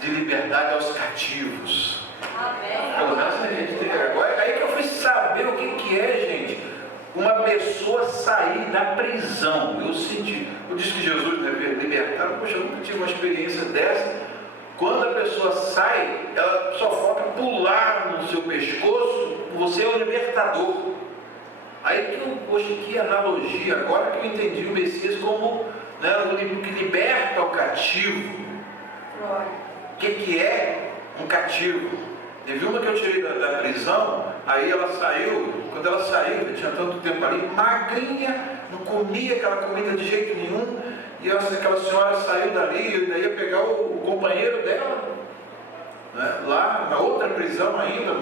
de liberdade aos cativos. Amém. Pelo menos a gente tem agora. Aí que eu fui saber o que é, gente, uma pessoa sair da prisão. Eu senti, eu disse que Jesus deve libertar. Poxa, eu nunca tive uma experiência dessa. Quando a pessoa sai, ela só foca pular no seu pescoço, você é o libertador. Aí que eu, poxa, que analogia, agora que eu entendi o Messias como, né, o que liberta o cativo. O que é um cativo? Teve uma que eu tirei da prisão, aí ela saiu, quando ela saiu, tinha tanto tempo ali, magrinha, não comia aquela comida de jeito nenhum, e aquela senhora saiu dali, e daí ia pegar o companheiro dela, né, lá na outra prisão ainda,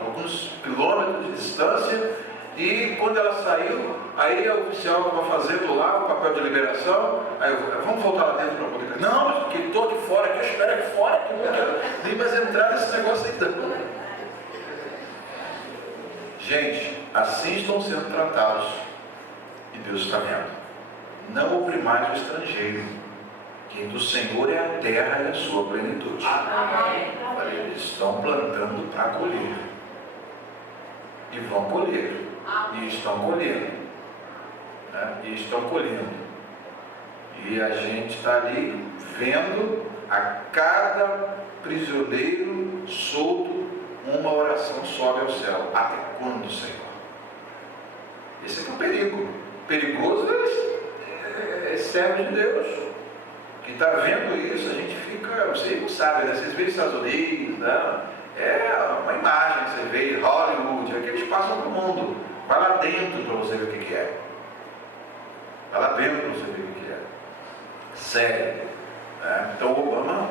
alguns quilômetros de distância. E quando ela saiu, aí a oficial estava fazendo lá o papel de liberação. Aí eu, vamos voltar lá dentro para poder. Não, mas porque estou aqui fora, aqui eu espero aqui fora, que eu não quero nem mais entrar nesse negócio aí não. Gente, assim estão sendo tratados. E Deus está vendo. Não oprimais o estrangeiro, que do Senhor é a terra e a sua plenitude. Amém. Eles estão plantando para colher. E vão colher. E estão colhendo, né? E estão colhendo. E a gente está ali vendo a cada prisioneiro solto uma oração sobe ao céu. Até quando, Senhor? Esse é o perigo. Perigoso é servo de Deus que está vendo isso. A gente fica, você não sabe, né? Vocês veem os Estados Unidos, né? É uma imagem que você vê, Hollywood, é que eles passam para o mundo. Vai lá dentro para você ver o que é. Vai lá dentro para você ver o que é. Sério. Né? Então Obama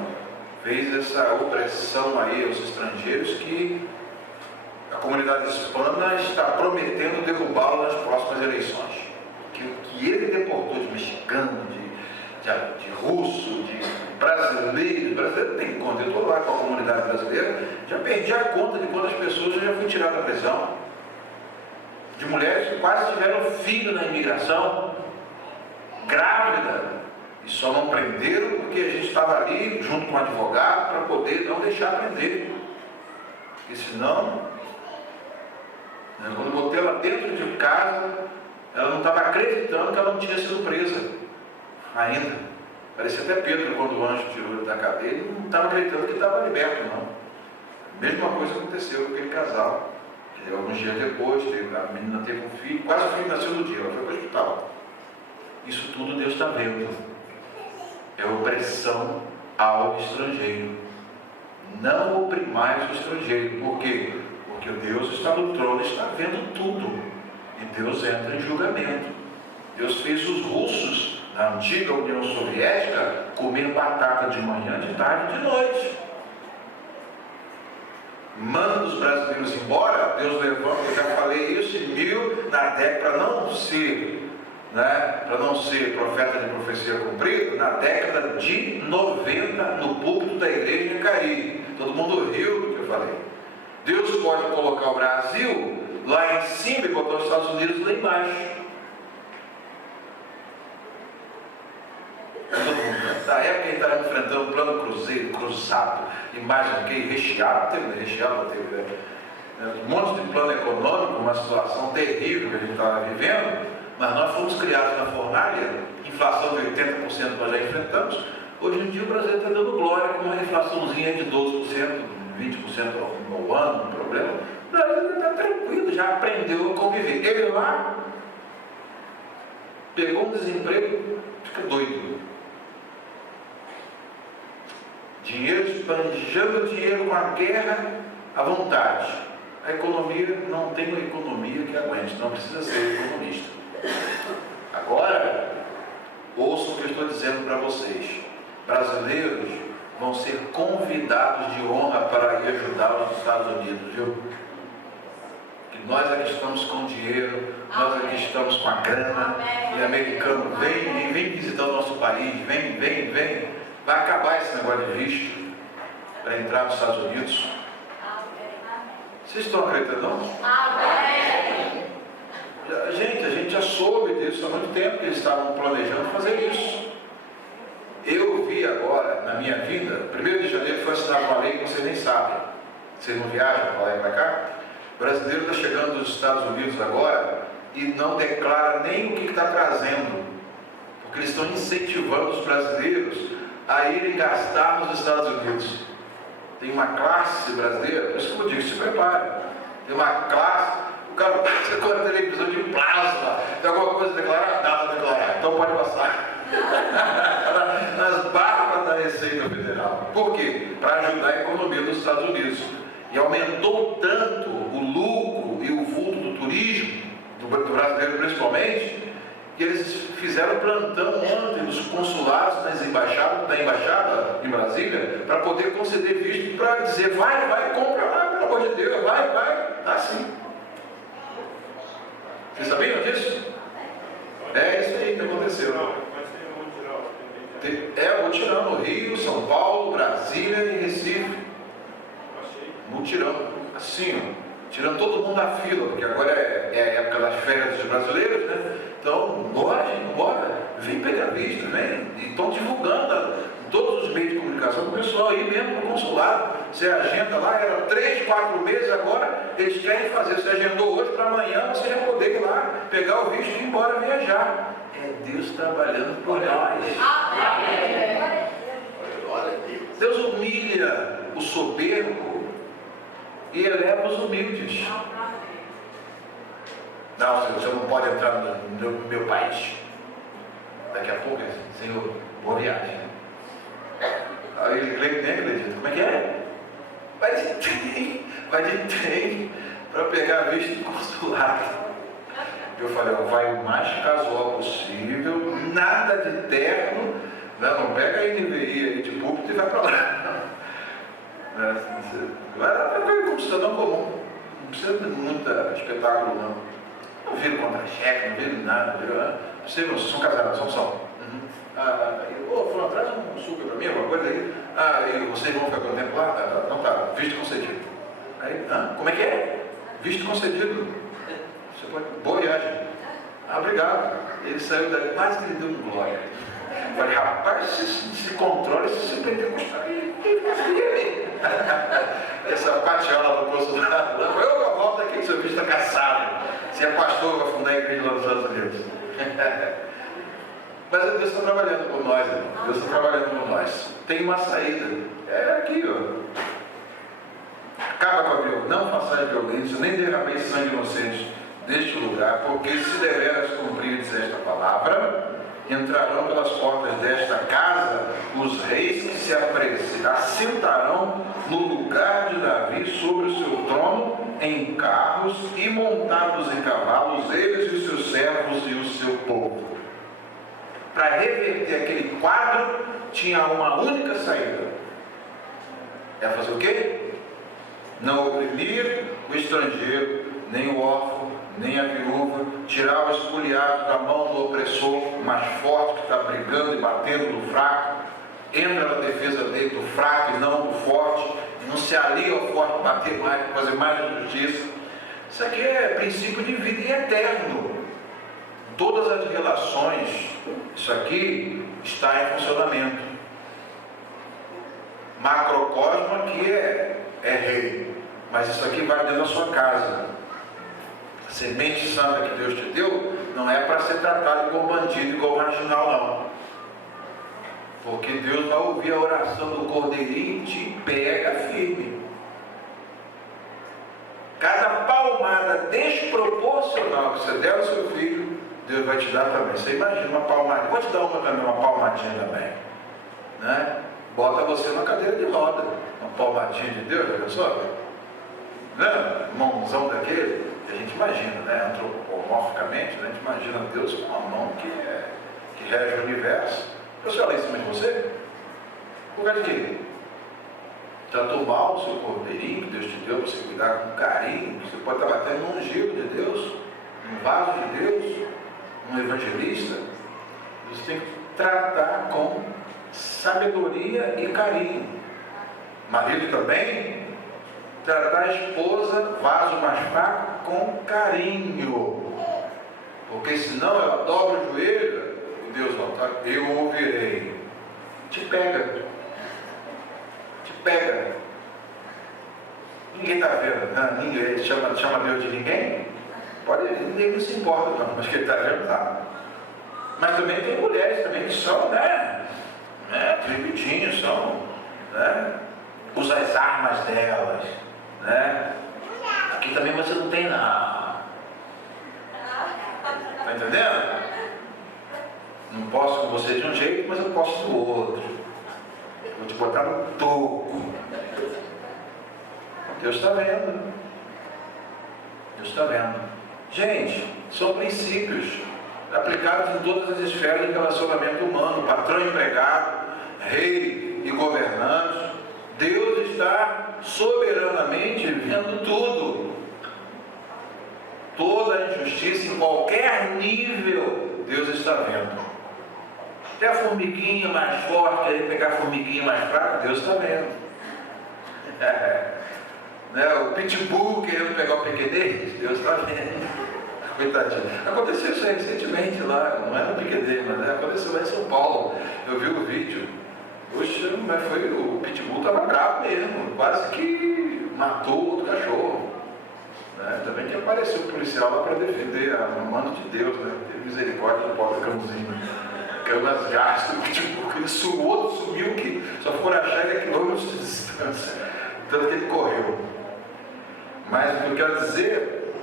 fez essa opressão aí aos estrangeiros que a comunidade hispana está prometendo derrubá-lo nas próximas eleições. Que ele deportou de mexicano, de russo, de brasileiro tem conta. Eu estou lá com a comunidade brasileira, já perdi a conta de quantas pessoas eu já fui tirar da prisão. De mulheres que quase tiveram filho na imigração, grávida, e só não prenderam porque a gente estava ali junto com o advogado para poder não deixar prender. Porque senão, quando botei ela dentro de casa, ela não estava acreditando que ela não tinha sido presa ainda. Parecia até Pedro quando o anjo tirou ele da cadeia, ele não estava acreditando que estava liberto, não. A mesma coisa aconteceu com aquele casal. Alguns dias depois, a menina teve um filho, quase o filho nasceu no dia, ela foi para o hospital. Isso tudo Deus está vendo. É opressão ao estrangeiro. Não oprimais o estrangeiro. Por quê? Porque Deus está no trono, está vendo tudo. E Deus entra em julgamento. Deus fez os russos, na antiga União Soviética, comer batata de manhã, de tarde e de noite. Manda os brasileiros embora, Deus levanta, eu já falei isso na década, para não ser profeta de profecia cumprida, na década de 90, no púlpito da igreja em Cari. Todo mundo riu do que eu falei. Deus pode colocar o Brasil lá em cima e botar os Estados Unidos lá embaixo. Todo mundo, na época ele estava enfrentando o plano cruzeiro, cruzado, imagem que recheado, teve um monte de plano econômico, uma situação terrível que a gente estava vivendo, mas nós fomos criados na fornalha, inflação de 80% nós já enfrentamos. Hoje em dia o Brasil está dando glória com uma inflaçãozinha de 12%, 20% ao ano, não problema. O Brasil está tranquilo, já aprendeu a conviver. Ele lá pegou um desemprego, fica doido. Dinheiro, esbanjando dinheiro com a guerra à vontade. A economia, não tem uma economia que aguente, não precisa ser economista. Agora, ouçam o que eu estou dizendo para vocês. Brasileiros vão ser convidados de honra para ir ajudar os Estados Unidos, viu? Que nós aqui estamos com dinheiro, nós aqui estamos com a grana, e americano vem visitar o nosso país, vem. Vai acabar esse negócio de visto para entrar nos Estados Unidos. Vocês estão acreditando? Amém. Gente, a gente já soube disso há muito tempo que eles estavam planejando fazer isso. Eu vi agora, na minha vida, 1º de janeiro foi assinada uma lei que vocês nem sabem. Vocês não viajam para lá e para cá? O brasileiro está chegando dos Estados Unidos agora e não declara nem o que está trazendo. Porque eles estão incentivando os brasileiros a irem gastar nos Estados Unidos. Tem uma classe brasileira, por isso que eu digo, se prepare. Tem uma classe, o cara passa com a televisão de plasma, tem alguma coisa a declarar? Nada a declarar, então pode passar. Nas barbas da Receita Federal. Por quê? Para ajudar a economia dos Estados Unidos. E aumentou tanto o lucro e o vulto do turismo, do brasileiro principalmente, que eles fizeram plantão ontem nos consulados, na embaixada em Brasília, para poder conceder visto, para dizer, vai, compra lá, pelo amor de Deus, vai, tá assim. Vocês sabiam disso? É isso aí que aconteceu. É o mutirão no Rio, São Paulo, Brasília e Recife. Mutirão, assim, ó. Tirando todo mundo da fila, porque agora é a época das férias dos brasileiros, né? Então, bora, vem pegar visto, vem. E estão divulgando em todos os meios de comunicação, o pessoal aí mesmo no consulado. Você agenda lá, era 3, 4 meses, agora eles querem fazer. Você agendou hoje para amanhã, você já poder ir lá, pegar o visto e ir embora viajar. É Deus trabalhando por nós. Deus humilha o soberbo e eleva os humildes. Não, você não pode entrar no meu país. Daqui a pouco, Senhor, boa viagem. Aí ele nem acredita. Como é que é? Vai de trem para pegar visto do consulado. Eu falei, vai o mais casual possível, nada de terno, não pega a NVI aí de púlpito e vai para lá. Vai lá como cidadão comum, não precisa de muito espetáculo não. Não viro contra-cheque, não viro nada, vocês são casados, são. fulano, traz um suco para mim, alguma coisa aí. Ah, e vocês vão ficar com o tempo lá? Não tá, visto concedido. Aí, como é que é? Visto concedido. Você pode, boa viagem. Ah, obrigado. Ele saiu daí, quase que ele deu um glória. Eu falei, rapaz, se controla, se pentecostal, essa patiola do consulado, foi eu com a volta aqui que seu bicho está caçado. Se é pastor, vai fundar a igreja lá nos Estados Unidos. Mas Deus está trabalhando por nós, irmão. Deus está trabalhando por nós. Tem uma saída. É aqui, ó. Acaba com a violência, não façais violência, nem derrameis sangue inocente deste lugar, porque se deveras cumprirdes esta palavra, entrarão pelas portas desta casa os reis que se assentarão no lugar de Davi sobre o seu trono, em carros e montados em cavalos, eles e os seus servos e o seu povo. Para reverter aquele quadro, tinha uma única saída. É fazer o quê? Não oprimir o estrangeiro, nem o órfão, nem a viúva, tirar o espoliado da mão do opressor mais forte que está brigando e batendo no fraco, entra na defesa dele do fraco e não do forte, não se alia ao forte bater mais, fazer mais justiça. Isso aqui é princípio de vida e eterno. Todas as relações, isso aqui está em funcionamento. Macrocosmo aqui é rei, mas isso aqui vai dentro da sua casa. A semente santa que Deus te deu não é para ser tratado igual bandido, igual marginal, não. Porque Deus vai ouvir a oração do cordeirinho e te pega firme. Cada palmada desproporcional que você der ao seu filho, Deus vai te dar também. Você imagina uma palmadinha, vou te dar uma também, uma palmadinha também, né? Bota você na cadeira de roda, uma palmadinha de Deus, olha só, né? Mãozão daquele, que a gente imagina, né? Antropomorficamente, né? A gente imagina Deus com uma mão que rege o universo. Eu sou lá em cima de você, por causa de quê? Tratou mal o seu cordeirinho que Deus te deu para você cuidar com carinho. Você pode estar batendo num ungido de Deus, num vaso de Deus, num evangelista. Você tem que tratar com sabedoria e carinho. Marido também, tratar a esposa, vaso mais fraco, com carinho. Porque senão ela dobra o joelho e Deus não está, eu ouvirei. Te pega. Pega. Ninguém está vendo, né? Ninguém chama Deus de ninguém. Ninguém não se importa, não, mas que ele está vendo, tá. Mas também tem mulheres também que são, né? Tremidinhos, são, né? Usam as armas delas, né? Aqui também você não tem nada. Está entendendo? Não posso com você de um jeito, mas eu posso do outro. Vou te botar no toco. Deus está vendo. Deus está vendo. Gente, são princípios aplicados em todas as esferas de relacionamento humano, patrão e empregado, rei e governante. Deus está soberanamente vendo tudo. Toda a injustiça em qualquer nível, Deus está vendo. Até a formiguinha mais forte, querer pegar a formiguinha mais fraca, Deus está vendo. Né? O pitbull querendo pegar o pequenês, Deus está vendo. Coitadinho. Aconteceu isso aí recentemente lá, não é no pequenês, mas aconteceu lá em São Paulo. Eu vi o vídeo. Poxa, mas foi, o pitbull estava bravo mesmo, quase que matou outro cachorro. Né? Também que apareceu o policial lá para defender a mano de Deus, né? Teve misericórdia do pobre cãozinho. Caiu nas garras do pitbull, ele sumiu que só foram achar ele a quilômetros de distância, tanto que ele correu. Mas o que eu quero dizer,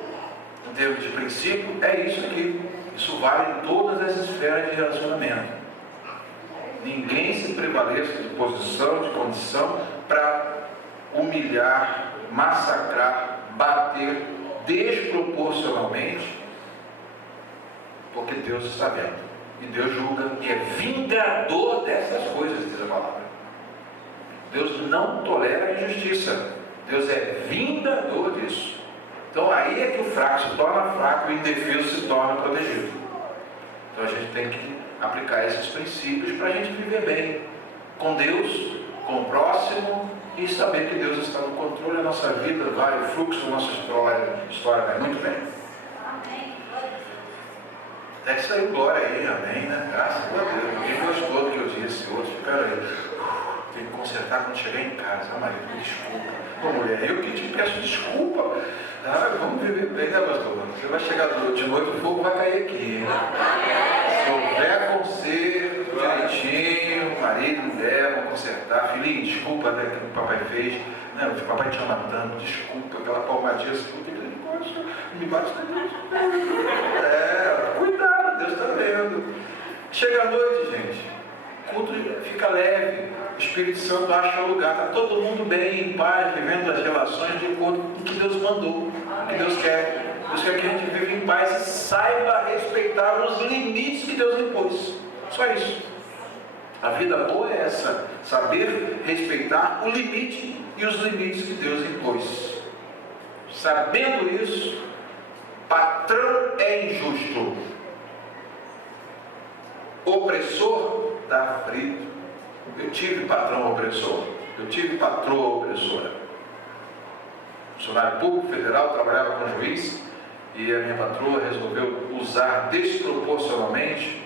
em termos de princípio, é isso aqui. Isso vale em todas as esferas de relacionamento. Ninguém se prevaleça de posição, de condição, para humilhar, massacrar, bater desproporcionalmente, porque Deus está vendo. E Deus julga e é vingador dessas coisas, diz a palavra. Deus não tolera a injustiça. Deus é vingador disso. Então aí é que o fraco se torna fraco e o indefeso se torna protegido. Então a gente tem que aplicar esses princípios para a gente viver bem com Deus, com o próximo e saber que Deus está no controle da nossa vida, vai, o fluxo da nossa história vai muito bem. Até que saiu glória aí, amém, né? Graças a Deus. Ninguém gostou do que eu disse, outros ficaram aí. Tem que consertar quando chegar em casa. Ah, marido, me desculpa. Ô mulher, eu que te peço desculpa. Ah, vamos viver bem, né, pastor? Você vai chegar de noite, o fogo vai cair aqui. Se houver conserto direitinho, marido, mulher, vão consertar. Filhinho, desculpa, né, que o papai fez. Não, o papai te ama tanto, desculpa, aquela palmadinha assim, me bate na cuidado, Deus está vendo. Chega a noite, gente, o culto fica leve, o Espírito Santo acha o lugar, está todo mundo bem, em paz, vivendo as relações de acordo com o que Deus mandou, o que Deus quer. Deus quer que a gente viva em paz e saiba respeitar os limites que Deus impôs. Só isso. A vida boa é essa, saber respeitar o limite e os limites que Deus impôs. Sabendo isso, patrão é injusto, opressor dá aflito. Eu tive patrão opressor, eu tive patroa opressora. Funcionário público federal, trabalhava com juiz e a minha patroa resolveu usar desproporcionalmente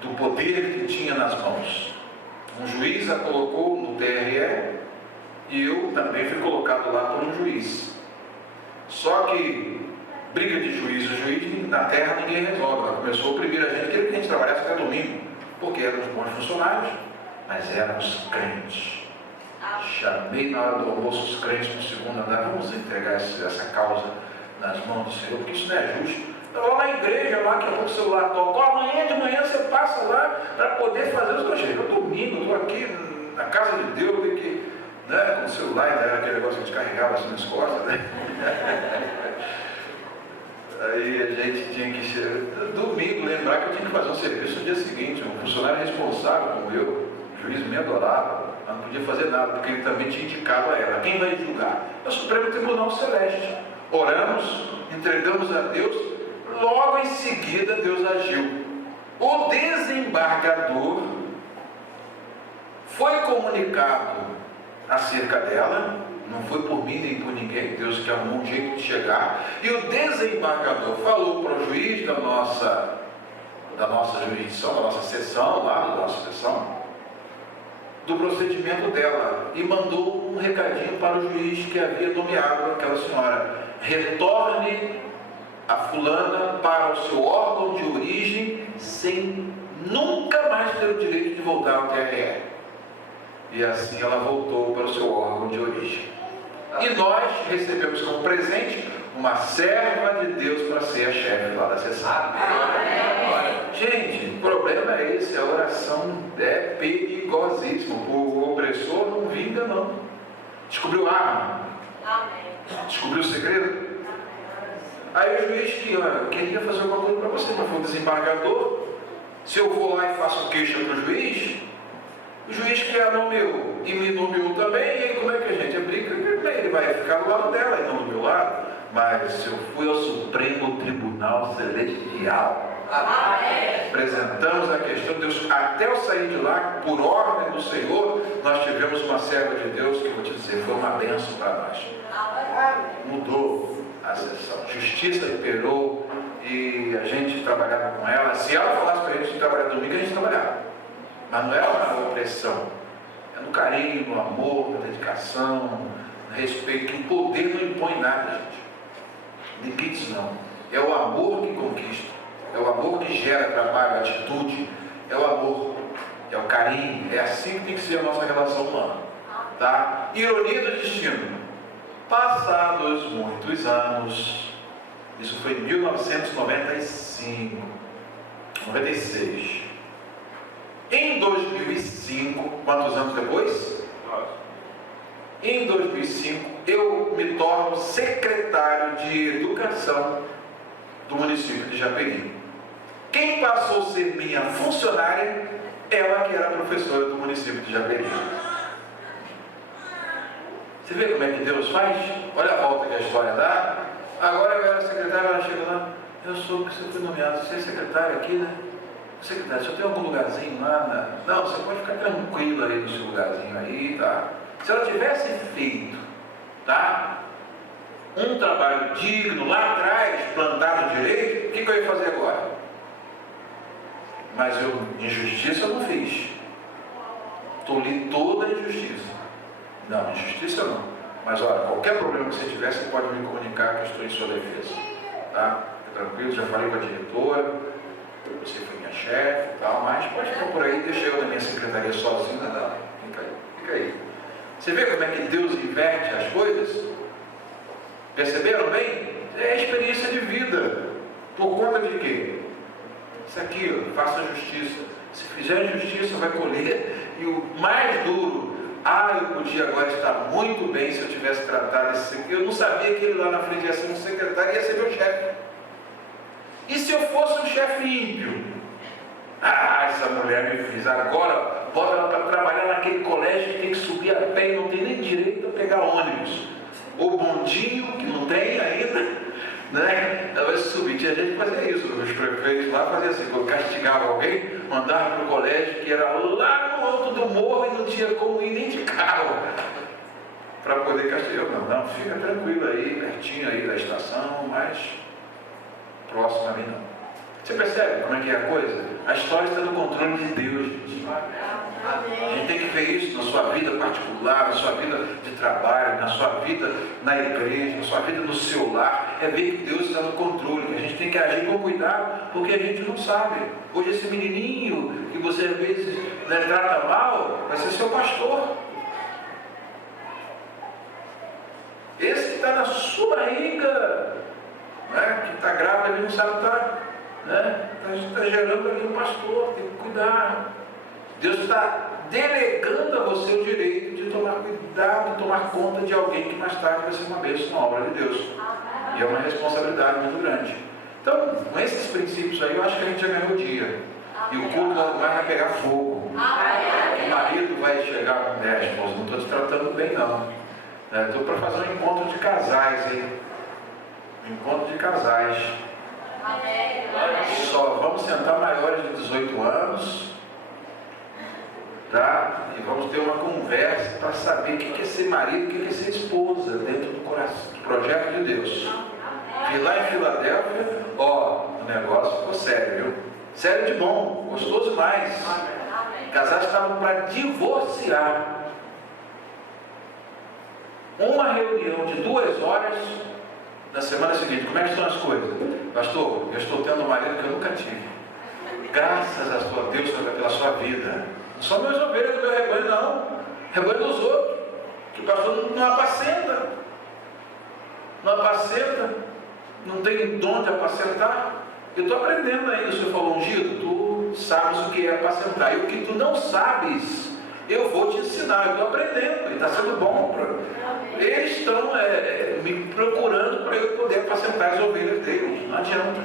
do poder que tinha nas mãos. Um juiz a colocou no TRE e eu também fui colocado lá por um juiz. Só que briga de juiz e juiz na terra ninguém resolve. Ela começou a oprimir a gente, queria que a gente trabalhasse até domingo, porque éramos bons funcionários, mas éramos crentes. Chamei na hora do almoço os crentes para o segundo andar, vamos entregar essa causa nas mãos do Senhor, porque isso não é justo. Eu vou lá na igreja, lá que a pouco o celular toca, amanhã de manhã você passa lá para poder fazer os coisas. Eu domingo, eu estou aqui na casa de Deus, porque né, com o celular ainda era aquele negócio que a gente carregava assim nas costas, né? Aí a gente tinha que domingo lembrar que eu tinha que fazer um serviço no dia seguinte. Um funcionário responsável como eu, o juiz me adorava, mas não podia fazer nada, porque ele também tinha indicado a ela. Quem vai julgar? É o Supremo Tribunal Celeste. Oramos, entregamos a Deus, logo em seguida Deus agiu. O desembargador foi comunicado acerca dela, não foi por mim nem por ninguém, Deus que arrumou um jeito de chegar, e o desembargador falou para o juiz da nossa jurisdição, da nossa sessão, lá da nossa sessão, do procedimento dela, e mandou um recadinho para o juiz que havia nomeado aquela senhora: retorne a fulana para o seu órgão de origem, sem nunca mais ter o direito de voltar ao TRE. E assim ela voltou para o seu órgão de origem. E nós recebemos como presente uma serva de Deus para ser a chefe lá da sessão. Gente, o problema é esse, a oração é perigosíssima. O opressor não vinga não. Descobriu a arma? Descobriu o segredo? Aí o juiz que queria fazer alguma coisa para você, mas foi um desembargador. Se eu vou lá e faço queixa para o juiz que a nomeou e me nomeou também, e aí como é que a gente briga? Ele vai ficar do lado dela e não do meu lado. Mas eu fui ao Supremo Tribunal Celestial. Apresentamos a questão de Deus. Até eu sair de lá, por ordem do Senhor, nós tivemos uma serva de Deus que, vou te dizer, foi uma bênção para nós. Mudou a sessão. Justiça imperou e a gente trabalhava com ela. Se ela falasse para a gente trabalhar domingo, a gente trabalhava. Mas não é uma opressão. É no carinho, no amor, na dedicação, no respeito. O poder não impõe nada, gente. Limites não. É o amor que conquista. É o amor que gera trabalho, atitude. É o amor. É o carinho. É assim que tem que ser a nossa relação humana. Tá? Ironia do destino. Passados muitos anos, isso foi em 1996. Em 2005, quantos anos depois? Em 2005, eu me torno secretário de Educação do município de Japeri. Quem passou a ser minha funcionária, ela que era professora do município de Japeri. Você vê como é que Deus faz? Olha a volta que a história dá. Agora eu era secretário, ela chega lá, eu soube que você foi nomeado, você é secretário aqui, né? secretário, você tem algum lugarzinho lá? Não, você pode ficar tranquilo aí no seu lugarzinho aí, tá? Se ela tivesse feito, tá? Um trabalho digno lá atrás, plantado direito, o que eu ia fazer agora? Mas injustiça eu não fiz. Tolhi toda a injustiça. Não, injustiça não. Mas olha, qualquer problema que você tiver, você pode me comunicar que eu estou em sua defesa. Tá? Fica tranquilo, já falei com a diretora, você foi minha chefe e tal, mas pode ficar por aí, deixa eu na minha secretaria sozinho, não. Fica aí. Você vê como é que Deus inverte as coisas? Perceberam bem? É a experiência de vida. Por conta de quê? Isso aqui, ó, faça justiça. Se fizer justiça, vai colher. E o mais duro, eu podia agora estar muito bem se eu tivesse tratado esse aqui. Eu não sabia que ele lá na frente ia ser um secretário e ia ser meu chefe. E se eu fosse um chefe ímpio? Essa mulher me fez. Agora, bota ela para trabalhar naquele colégio que tem que subir a pé e não tem nem direito a pegar ônibus. Ou bondinho, que não tem ainda, né? Ela vai subir. Tinha gente que fazia isso, os prefeitos lá faziam assim, quando castigava alguém, mandava para o colégio que era lá no alto do morro e não tinha como ir nem de carro para poder castigar. Não, fica tranquilo aí, pertinho aí da estação, mas próximo a mim não. Você percebe como é que é a coisa? A história está no controle de Deus, gente. A gente tem que ver isso na sua vida particular, na sua vida de trabalho, na sua vida na igreja, na sua vida no seu lar. É ver que Deus está no controle, que a gente tem que agir com cuidado, porque a gente não sabe. Hoje esse menininho que você às vezes trata mal, vai ser seu pastor. Esse que está na sua barriga, né, que está grávida, ele não sabe estar, né, está gerando ali um pastor, tem que cuidar. Deus está delegando a você o direito de tomar cuidado, de tomar conta de alguém que mais tarde vai ser uma bênção na obra de Deus. E é uma responsabilidade muito grande. Então, com esses princípios aí, eu acho que a gente já ganhou o dia. E o culto vai pegar fogo. O marido vai chegar com 10, esposa, não estou te tratando bem não. Estou para fazer um encontro de casais, hein? Um encontro de casais. Só vamos sentar maiores de 18 anos. Tá? E vamos ter uma conversa para saber o que é ser marido, o que é ser esposa dentro do coração, do projeto de Deus. E lá em Filadélfia, o negócio ficou sério, viu? Sério de bom, gostoso demais. Casais estavam para divorciar. Uma reunião de 2 horas na semana seguinte. Como é que estão as coisas? Pastor, eu estou tendo um marido que eu nunca tive. Graças a Deus pela sua vida. Não são meus ovelhas do meu rebanho, não. Rebanho dos outros. Que o pastor não apacenta. Não apacenta. Não tem dom de apacentar. Eu estou aprendendo ainda. O senhor falou ungido, tu sabes o que é apacentar. E o que tu não sabes, eu vou te ensinar. Eu estou aprendendo. E está sendo bom. Eles estão me procurando para eu poder apacentar as ovelhas deles. Não adianta.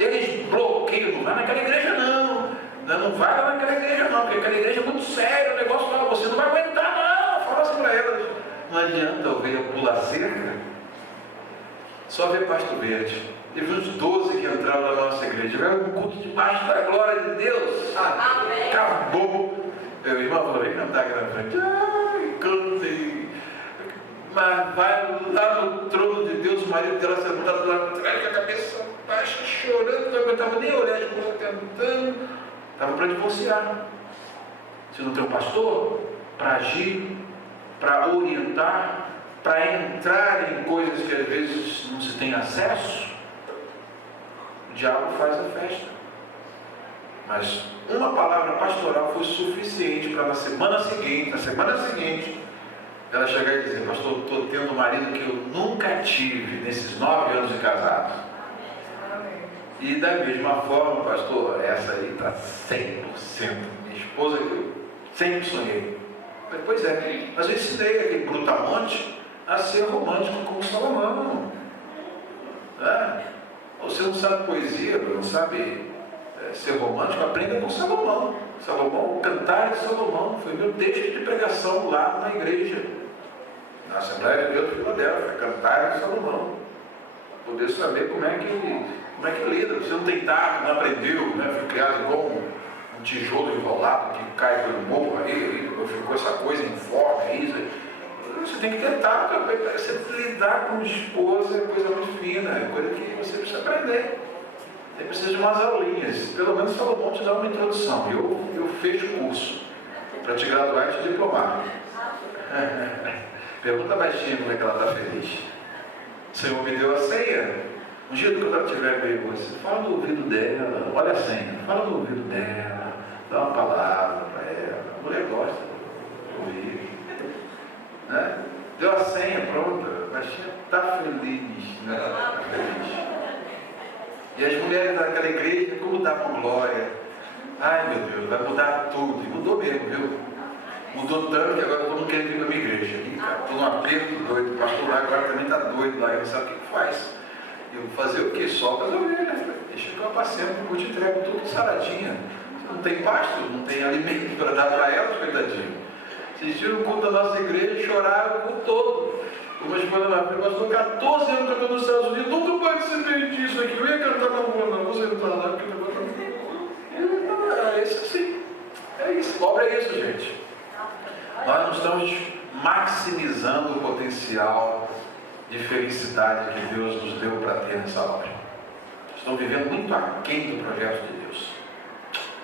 Eles bloqueiam. Não vai naquela igreja, não. Não vai lá naquela igreja não, porque aquela igreja é muito séria, o negócio lá, você não vai aguentar não, fala assim para elas. Não adianta a ovelha pular cerca, só ver pasto verde. Teve uns 12 que entraram na nossa igreja, tiveram um culto debaixo da glória de Deus. Amém. Acabou. Meu irmão falou, vem cantar aqui na frente. Cantei. Mas vai lá no trono de Deus, o marido dela sentado lá atrás, com a cabeça baixa, chorando, não aguentava nem olhar a esposa cantando. Estava para divorciar. Se não tem um pastor para agir, para orientar, para entrar em coisas que às vezes não se tem acesso, o diabo faz a festa. Mas uma palavra pastoral foi suficiente para na semana seguinte, ela chegar e dizer, pastor, estou tendo um marido que eu nunca tive nesses 9 anos de casado. E da mesma forma, pastor, essa aí está 100%. Minha esposa que eu sempre sonhei. Pois é, mas eu ensinei aquele brutamonte a ser romântico como Salomão. Você não sabe poesia, não sabe ser romântico, aprenda com Salomão. Salomão, Cantar de Salomão, foi meu texto de pregação lá na igreja, na Assembleia de Deus de Filadélfia, Cantar de Salomão. Poder saber como é que Como é que lida? Você não tem tato, não aprendeu, né? Foi criado igual um tijolo enrolado que cai pelo morro, aí ficou essa coisa informe aí. Você tem que tentar, você lidar com esposa é coisa muito fina, é coisa que você precisa aprender. Você precisa de umas aulinhas. Pelo menos Salomão te dá uma introdução. Eu fecho o curso para te graduar e te diplomar. Pergunta baixinho como é que ela está feliz. O Senhor me deu a ceia. Um dia que ela estiver meio você, fala no ouvido dela, olha a senha, fala no ouvido dela, dá uma palavra para ela. A mulher gosta de ouvir. Né? Deu a senha, pronto, a baixinha está feliz. Né? Tá feliz. E as mulheres daquela igreja, como davam glória. Ai meu Deus, vai mudar tudo. E mudou mesmo, viu? Mudou tanto que agora todo mundo quer vir para a minha igreja. Ih, cara, estou num aperto doido. O pastor lá agora também está doido lá. Ele não sabe o que faz. Eu vou fazer o quê? Só para as ovelhas. Deixa que eu passeio, eu te entrego tudo saladinha. Você não tem pasto, não tem alimento para dar para elas, coitadinho. Vocês viram o culto da nossa igreja e choraram o culto todo. Uma esposa lá, eu passou 14 anos cantando nos Estados Unidos, nunca participei disso aqui. Eu ia cantar na rua, não. Você não está lá, porque eu vou cantar. É isso assim. É isso. Obra é isso, gente. Nós não estamos maximizando o potencial de felicidade que Deus nos deu para ter nessa obra. Estão vivendo muito aquém do projeto de Deus.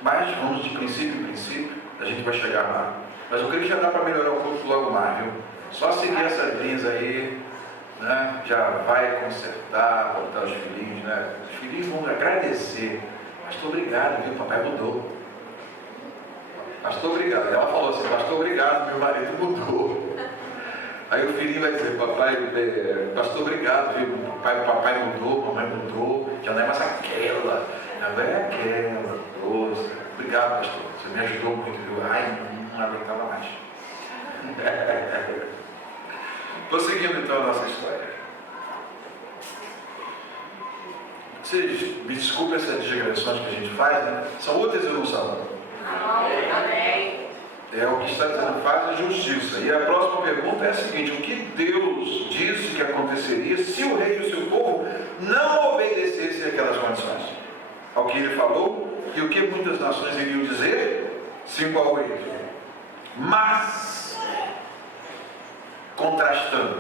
Mas vamos de princípio em princípio, a gente vai chegar lá. Mas eu creio que já dá para melhorar o culto logo mais, viu? Só seguir essas linhas aí, né? Já vai consertar, botar os filhinhos, né? Os filhinhos vão agradecer. Pastor, obrigado, viu? Papai mudou. Pastor, obrigado. Ela falou assim, pastor, obrigado, meu marido mudou. Aí o filhinho vai dizer, papai, pastor, obrigado, viu? Papai mudou, mamãe mudou, já não é mais aquela, agora é aquela. Nossa, obrigado, pastor, você me ajudou muito, viu? Ai, não aguentava mais. Prosseguindo então a nossa história. Vocês me desculpem essas digressões que a gente faz, né? São úteis ou não são? Amém. É o que está dizendo, faz a justiça. E a próxima pergunta é a seguinte: o que Deus disse que aconteceria se o rei e o seu povo não obedecessem aquelas condições? Ao que ele falou e o que muitas nações iriam dizer? 5 a 8. Mas, contrastando,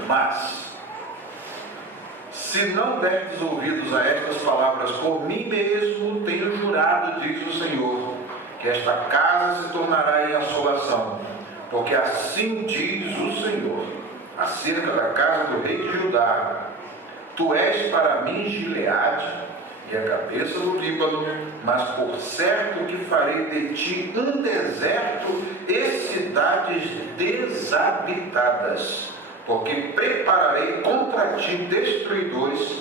se não derdes ouvidos a estas palavras, por mim mesmo tenho jurado, diz o Senhor, que esta casa se tornará em assolação, porque assim diz o Senhor, acerca da casa do rei de Judá: tu és para mim Gileade e a cabeça do Líbano, mas por certo que farei de ti um deserto e cidades desabitadas, porque prepararei contra ti destruidores,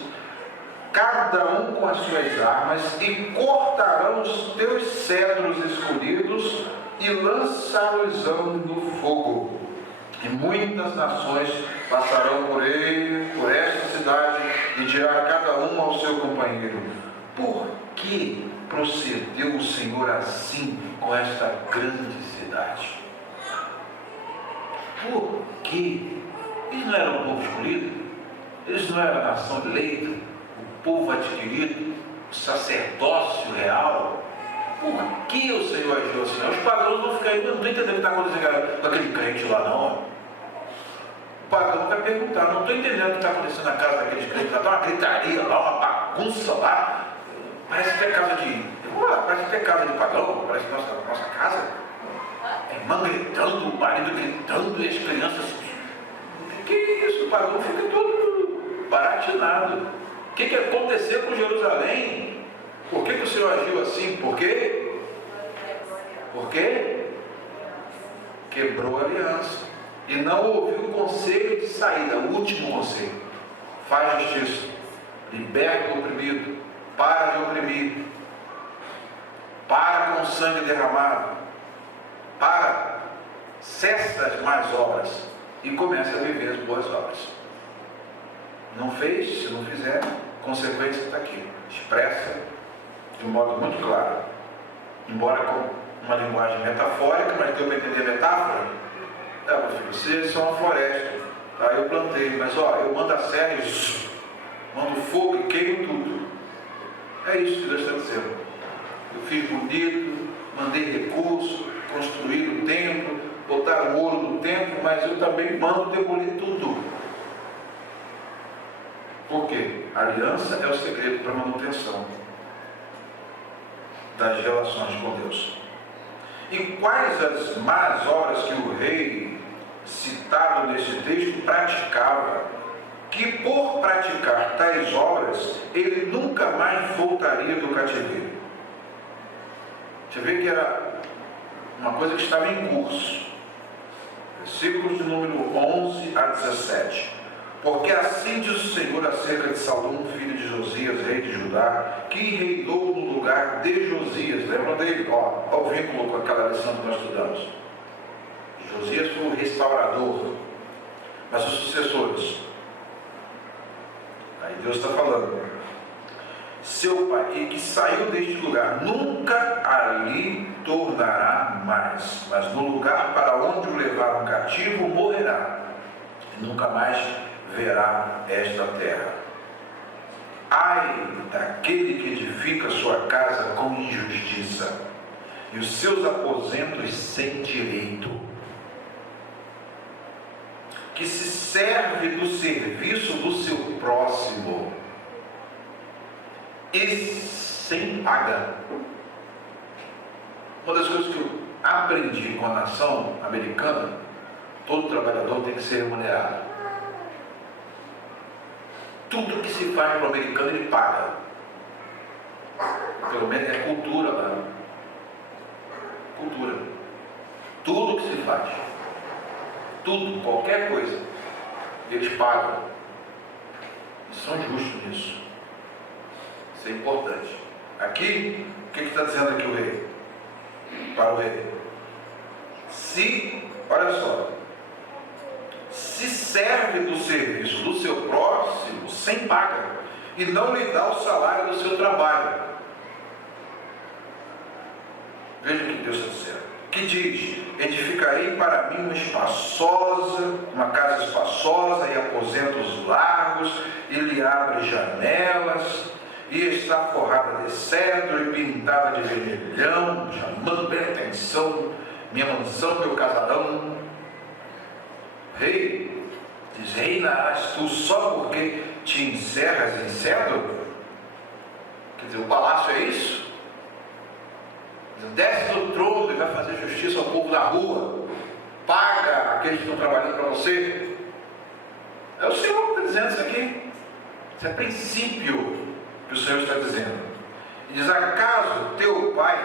cada um com as suas armas, e cortarão os teus cedros escolhidos e lançá-los-ão no fogo. E muitas nações passarão por esta cidade, e dirá cada um ao seu companheiro: por que procedeu o Senhor assim com esta grande cidade? Por quê? Eles não eram o povo escolhido? Eles não eram a nação eleita? O povo adquirido? O sacerdócio real? Por que o Senhor agiu assim? Os pagãos vão ficar aí, não estou entendendo o que está acontecendo com aquele crente lá não. O pagão vai perguntar, não estou entendendo o que está acontecendo na casa daqueles crentes lá, está uma gritaria lá, uma bagunça lá, parece que é casa de. Parece que é casa de pagão, parece nossa casa. A irmã gritando, o marido gritando, e as crianças. Que isso? O pagão fica todo baratinado. O que aconteceu com Jerusalém? Por que o Senhor agiu assim? Por quê? Por quê? Quebrou a aliança e não ouviu o conselho de saída, o último conselho. Faz justiça, liberta o oprimido, para de oprimir, para com o sangue derramado, cessa as más obras e começa a viver as boas obras. Não fez? Se não fizer, consequência está aqui, expressa de um modo muito claro, embora com uma linguagem metafórica, mas deu para entender a metáfora? Meu filho, vocês são uma floresta, tá? Eu plantei, mas eu mando a serra e mando fogo e queimo tudo. É isso que Deus está dizendo. Eu fiz bonito, mandei recurso, construir o templo, botar o ouro no templo, mas eu também mando demolir tudo. Por quê? A aliança é o segredo para a manutenção das relações com Deus. E quais as más obras que o rei, citado nesse texto, praticava, que por praticar tais obras, ele nunca mais voltaria do cativeiro? Você vê que era uma coisa que estava em curso. Versículos de número 11 a 17. Porque assim diz o Senhor acerca de Salom, filho de Josias, rei de Judá, que reinou no lugar de Josias. Lembram dele? Olha o vínculo com aquela lição que nós estudamos. Josias foi o restaurador, mas os sucessores. Aí Deus está falando. Seu pai, e que saiu deste lugar, nunca ali tornará mais, mas no lugar para onde o levaram cativo, morrerá, e nunca mais verá esta terra. Ai daquele que edifica sua casa com injustiça, e os seus aposentos sem direito, que se serve do serviço do seu próximo, e sem paga. Uma das coisas que eu aprendi com a nação americana, todo trabalhador tem que ser remunerado. Tudo que se faz para o americano ele paga. Pelo menos é cultura lá. Cultura. Tudo que se faz, tudo, qualquer coisa, eles pagam. E são justos nisso. Isso é importante. Aqui, o que está dizendo aqui o rei? Para o rei. Olha só, se serve do serviço do seu próximo sem paga e não lhe dá o salário do seu trabalho. Veja o que Deus está dizendo. Que diz: edificarei para mim uma casa espaçosa e aposentos largos, e lhe abre janelas, e está forrada de cedro e pintada de vermelhão, chamando bem a atenção, minha mansão, meu casarão. Rei, diz: reinarás tu só porque te encerras em cedro? Quer dizer, o palácio é isso? Desce do trono e vai fazer justiça ao povo da rua, paga aqueles que estão trabalhando para você. É o Senhor que está dizendo isso aqui. Isso é princípio que o Senhor está dizendo. E diz: acaso teu pai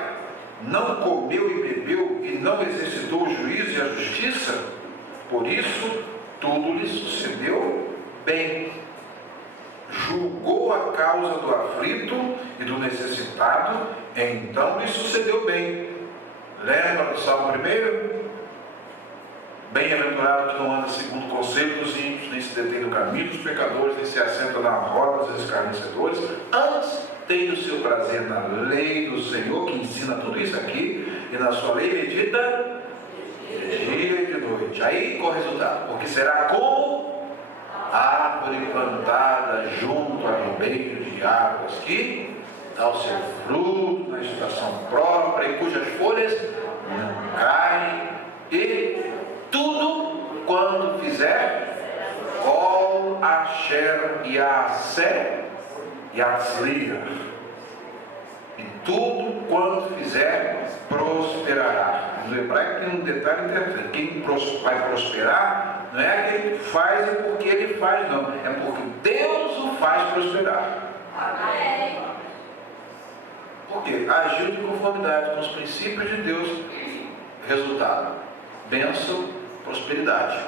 não comeu e bebeu e não exercitou o juízo e a justiça? Por isso tudo lhe sucedeu bem. Julgou a causa do aflito e do necessitado, então lhe sucedeu bem. Lembra do Salmo 1? Bem-aventurado que não anda segundo o conselho dos ímpios, nem se detém no caminho dos pecadores, nem se assenta na roda dos escarnecedores. Antes tem o seu prazer na lei do Senhor, que ensina tudo isso aqui, e na sua lei medita dia e de noite. Aí qual o resultado? Porque será como árvore plantada junto a ribeiro de águas, que dá o seu fruto na estação própria, e cujas folhas não caem, e tudo quanto fizer, Kol Asher Yaseh Yatzliach, e tudo quanto fizer prosperará. No hebraico tem um detalhe interessante: quem vai prosperar não é aquele que faz e porque ele faz, não, é porque Deus o faz prosperar. Amém. Porque agiu de conformidade com os princípios de Deus. Resultado: bênção, prosperidade.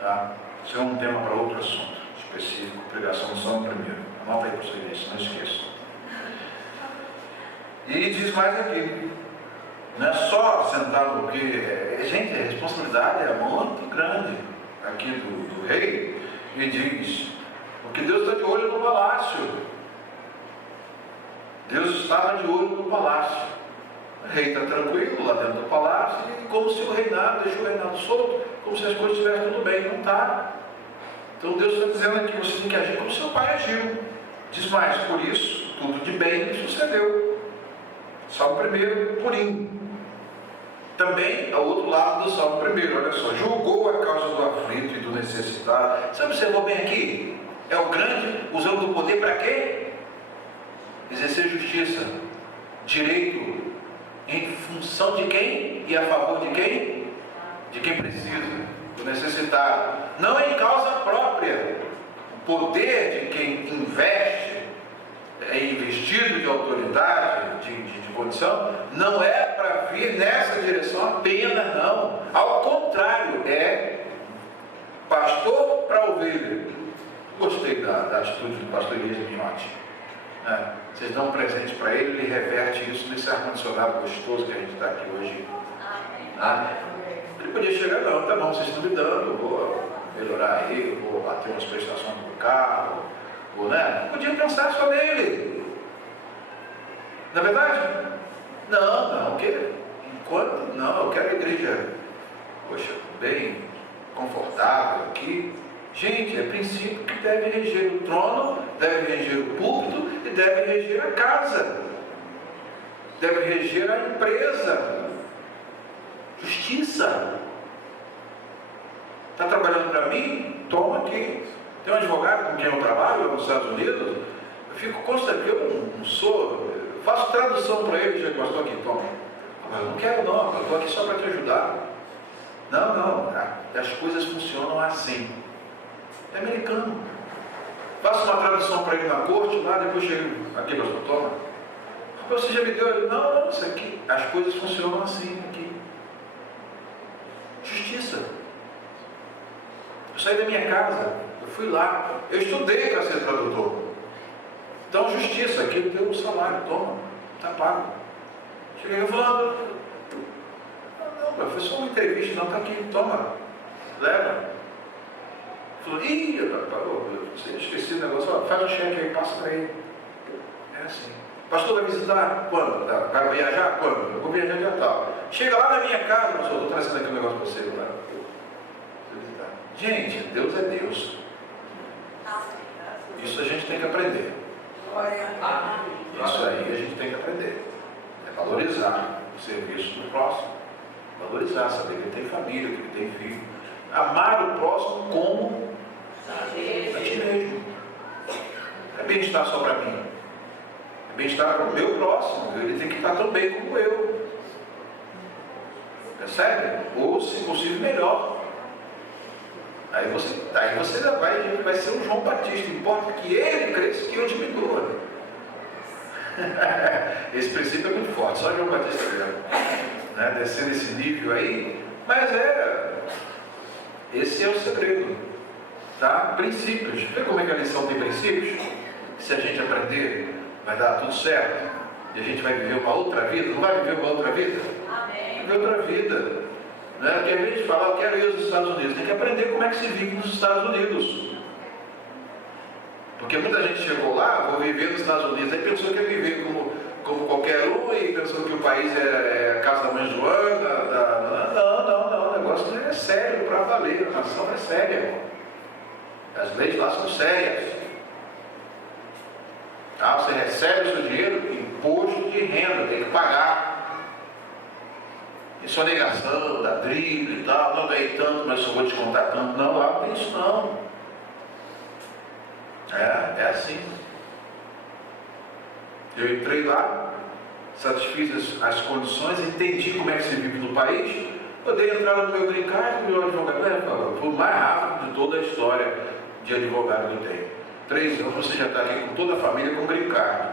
Tá? Isso é um tema para outro assunto específico, pregação do Salmo 1. Anota aí para vocês, não esqueçam. E diz mais aqui: não é só sentado, porque, gente, a responsabilidade é muito grande aqui do rei. E diz: porque Deus está de olho no palácio. Deus estava de olho no palácio. O rei está tranquilo lá dentro do palácio, e como se o reinado, deixou o reinado solto, como se as coisas estivessem tudo bem. Não está. Então Deus está dizendo aqui: você tem que agir como seu pai agiu. Diz mais: por isso tudo de bem lhe sucedeu. Salmo 1, Purim. Também, ao outro lado do Salmo 1, olha só, julgou a causa do aflito e do necessitado. Você observou bem aqui? É o grande, usando o poder para quê? Exercer justiça, direito, em função de quem e a favor de quem? De quem precisa, do necessitado. Não em causa própria. O poder de quem investe, é investido de autoridade, de condição, não é para vir nessa direção apenas, não. Ao contrário, é pastor para ovelha. Gostei da atitude do pastor Elias Minhotti. Vocês dão um presente para ele, ele reverte isso nesse ar-condicionado gostoso que a gente está aqui hoje. Ele podia chegar, não, tá bom, vocês estão me dando, eu vou melhorar aí, eu vou bater umas prestações no carro, né? Podia pensar só nele. Não é verdade? Não, enquanto não, eu quero a igreja, poxa, bem confortável aqui. Gente, é princípio que deve reger o trono, deve reger o púlpito e deve reger a casa, deve reger a empresa. Justiça. Está trabalhando para mim? Toma aqui. Tem um advogado com quem eu trabalho nos Estados Unidos, eu fico constante, eu não sou, eu faço tradução para ele, já gostou aqui, toma. Mas eu não quero não, eu estou aqui só para te ajudar. Não, as coisas funcionam assim. É americano. Faço uma tradução para ele na corte, lá depois chego aqui, pastor, toma. Você já me deu? Não, isso aqui, as coisas funcionam assim aqui. Justiça. Eu saí da minha casa, eu fui lá, eu estudei para ser tradutor. Então, justiça, aqui eu tenho um salário, toma, está pago. Cheguei falando, não, foi só uma entrevista, não, está aqui, toma, leva. Falou, eu esqueci o negócio, ó, faz um cheque aí, passa para ele. É assim. Pastor, vai visitar quando? Vai viajar quando? Eu vou viajar dia tal. Chega lá na minha casa, pastor, estou trazendo aqui um negócio para você. Lá. Gente, Deus é Deus. Isso a gente tem que aprender. Isso aí a gente tem que aprender. É valorizar o serviço do próximo. Valorizar, saber que ele tem família, que ele tem filho. Amar o próximo como a ti mesmo. Não é bem-estar só para mim. É bem-estar para o meu próximo. Ele tem que estar tão bem como eu. Percebe? Ou, se possível, melhor. Aí você vai ser um João Batista. Importa que ele cresça, que eu diminua. Esse princípio é muito forte. Só João Batista mesmo. Né? Descer nesse nível aí. Mas esse é o segredo. Tá? Princípios. Vê como é que a lição tem princípios? Se a gente aprender, vai dar tudo certo. E a gente vai viver uma outra vida. Não vai viver uma outra vida? Amém. Viver outra vida. Né? Porque a gente fala, eu quero ir aos Estados Unidos. Tem que aprender como é que se vive nos Estados Unidos. Porque muita gente chegou lá, vou viver nos Estados Unidos, aí pensou que ia viver como qualquer um, e pensou que o país é a casa da mãe Joana. Não, o negócio é sério para valer, a nação é séria. As leis lá são sérias. Tá? Você recebe o seu dinheiro, imposto de renda, tem que pagar. E sua negação da drible e tal, não ganhei tanto, mas só vou descontar tanto. Não, lá não tem isso não. É assim. Eu entrei lá, satisfiz as condições, entendi como é que se vive no país, poder entrar no meu green card, meu advogado, foi o mais rápido de toda a história de advogado que eu tenho. 3 anos você já está aqui com toda a família com green card.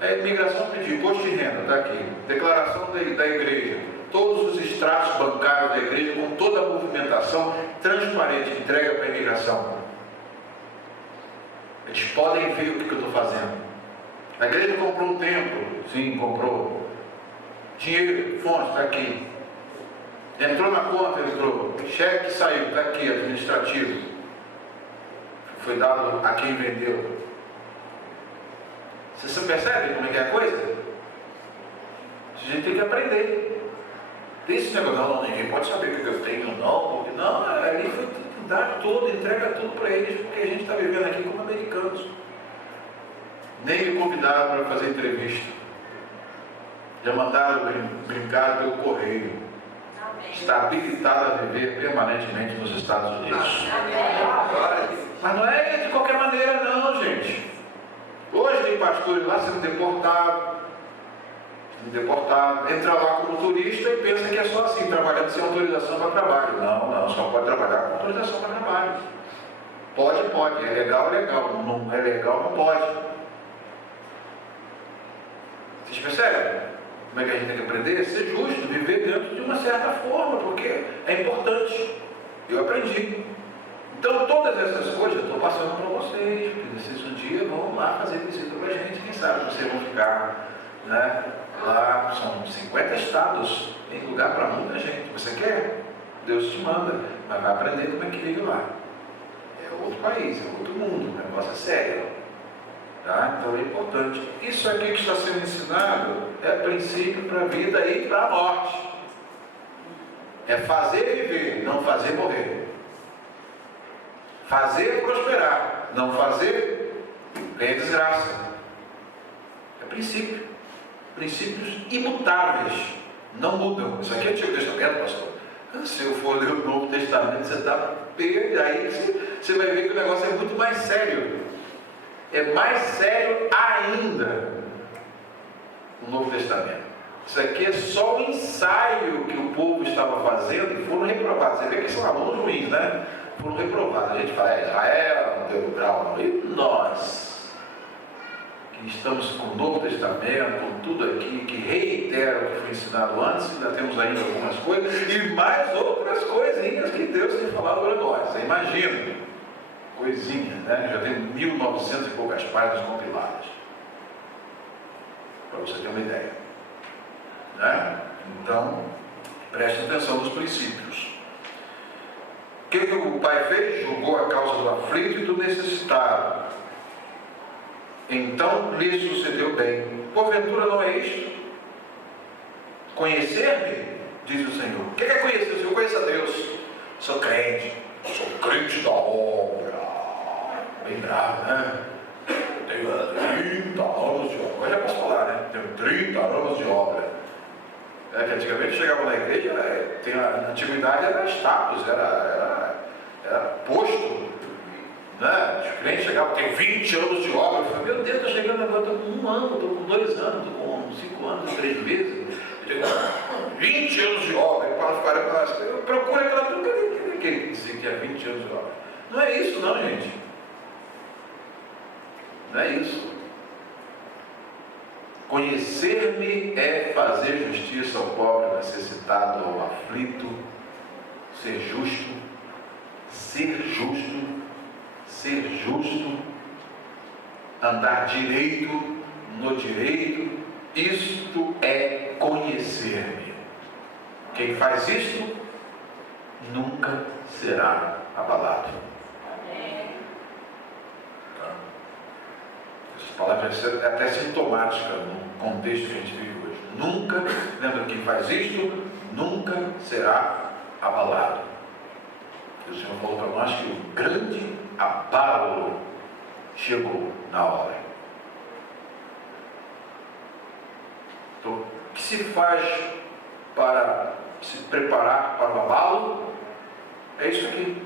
A imigração pediu imposto de renda, está aqui. Declaração da igreja. Todos os extratos bancários da igreja com toda a movimentação transparente, entrega para a imigração. Eles podem ver o que eu estou fazendo. A igreja comprou um templo. Sim, comprou. Dinheiro, fonte, está aqui. Entrou na conta, entrou. Cheque saiu, está aqui, administrativo. Foi dado a quem vendeu. Você percebe como é que é a coisa? A gente tem que aprender. Tem esse negócio, não, ninguém pode saber o que eu tenho, não. Ali foi dar tudo, entrega tudo para eles, porque a gente está vivendo aqui como americanos. Nem me convidaram para fazer entrevista. Já mandaram brincar pelo correio. Está habilitado a viver permanentemente nos Estados Unidos. Mas não é de qualquer maneira não, gente. Hoje tem pastores lá sendo deportados. Entra lá como turista e pensa que é só assim, trabalhando sem autorização para trabalho. Não, só pode trabalhar com autorização para trabalho. Pode. É legal. Não é legal, não pode. Vocês percebem? Como é que a gente tem que aprender? Ser justo, viver dentro de uma certa forma, porque é importante. Eu aprendi. Então, todas essas coisas eu estou passando para vocês, porque vocês um dia vão lá fazer visita para a gente. Quem sabe vocês vão ficar, né? Lá são 50 estados, tem lugar para muita gente. Você quer? Deus te manda, mas vai aprender como é que vive lá. É outro país, é outro mundo, o negócio é sério. Tá? Então é importante. Isso aqui que está sendo ensinado é princípio para a vida e para a morte. É fazer viver, não fazer morrer. Fazer prosperar, não fazer é desgraça. É princípio. Princípios imutáveis, não mudam. Isso aqui é Antigo Testamento, pastor. Se eu for ler o Novo Testamento, você está perdido. Aí você vai ver que o negócio é muito mais sério. É mais sério ainda o Novo Testamento. Isso aqui é só o ensaio que o povo estava fazendo e foram reprovados. Você vê que são alunos ruins, né? Foram reprovados. A gente fala, Israel não deu grau. E nós, que estamos com o Novo Testamento, com tudo aqui, que reitera o que foi ensinado antes, ainda temos ainda algumas coisas, e mais outras coisinhas que Deus tem falado para nós. Você imagina, coisinhas, né? Já tem 1900 e poucas páginas compiladas. Para você ter uma ideia. Né? Então, preste atenção nos princípios. O que o pai fez? Julgou a causa do aflito e do necessitado. Então lhe sucedeu bem. Porventura não é isto? Conhecer-me, diz o Senhor. O que é conhecer? O Senhor conhece a Deus. Sou crente da obra. Bem bravo, né? Tenho 30 anos de obra. Agora já posso falar, né? Tenho 30 anos de obra. É que antigamente chegava na igreja, na antiguidade era status, era posto. Né? Os crentes chegavam, tem 20 anos de obra. Eu falei, meu Deus, estou chegando agora, estou com 1 ano, estou com 2 anos, estou com 5 anos, 3 meses. Eu tenho 20 anos de obra. E Paulo fala, procura aquela coisa que dizer que é 20 anos de obra. Não é isso não, gente. Não é isso. Conhecer-me é fazer justiça ao pobre, necessitado, ao aflito, ser justo, andar direito, no direito, isto é conhecer-me. Quem faz isto, nunca será abalado. Essa palavra é até sintomática no contexto que a gente vive hoje. Nunca, lembra, quem faz isto, nunca será abalado. O Senhor falou para nós que o grande abalo chegou na hora. Então, o que se faz para se preparar para o abalo? É isso aqui.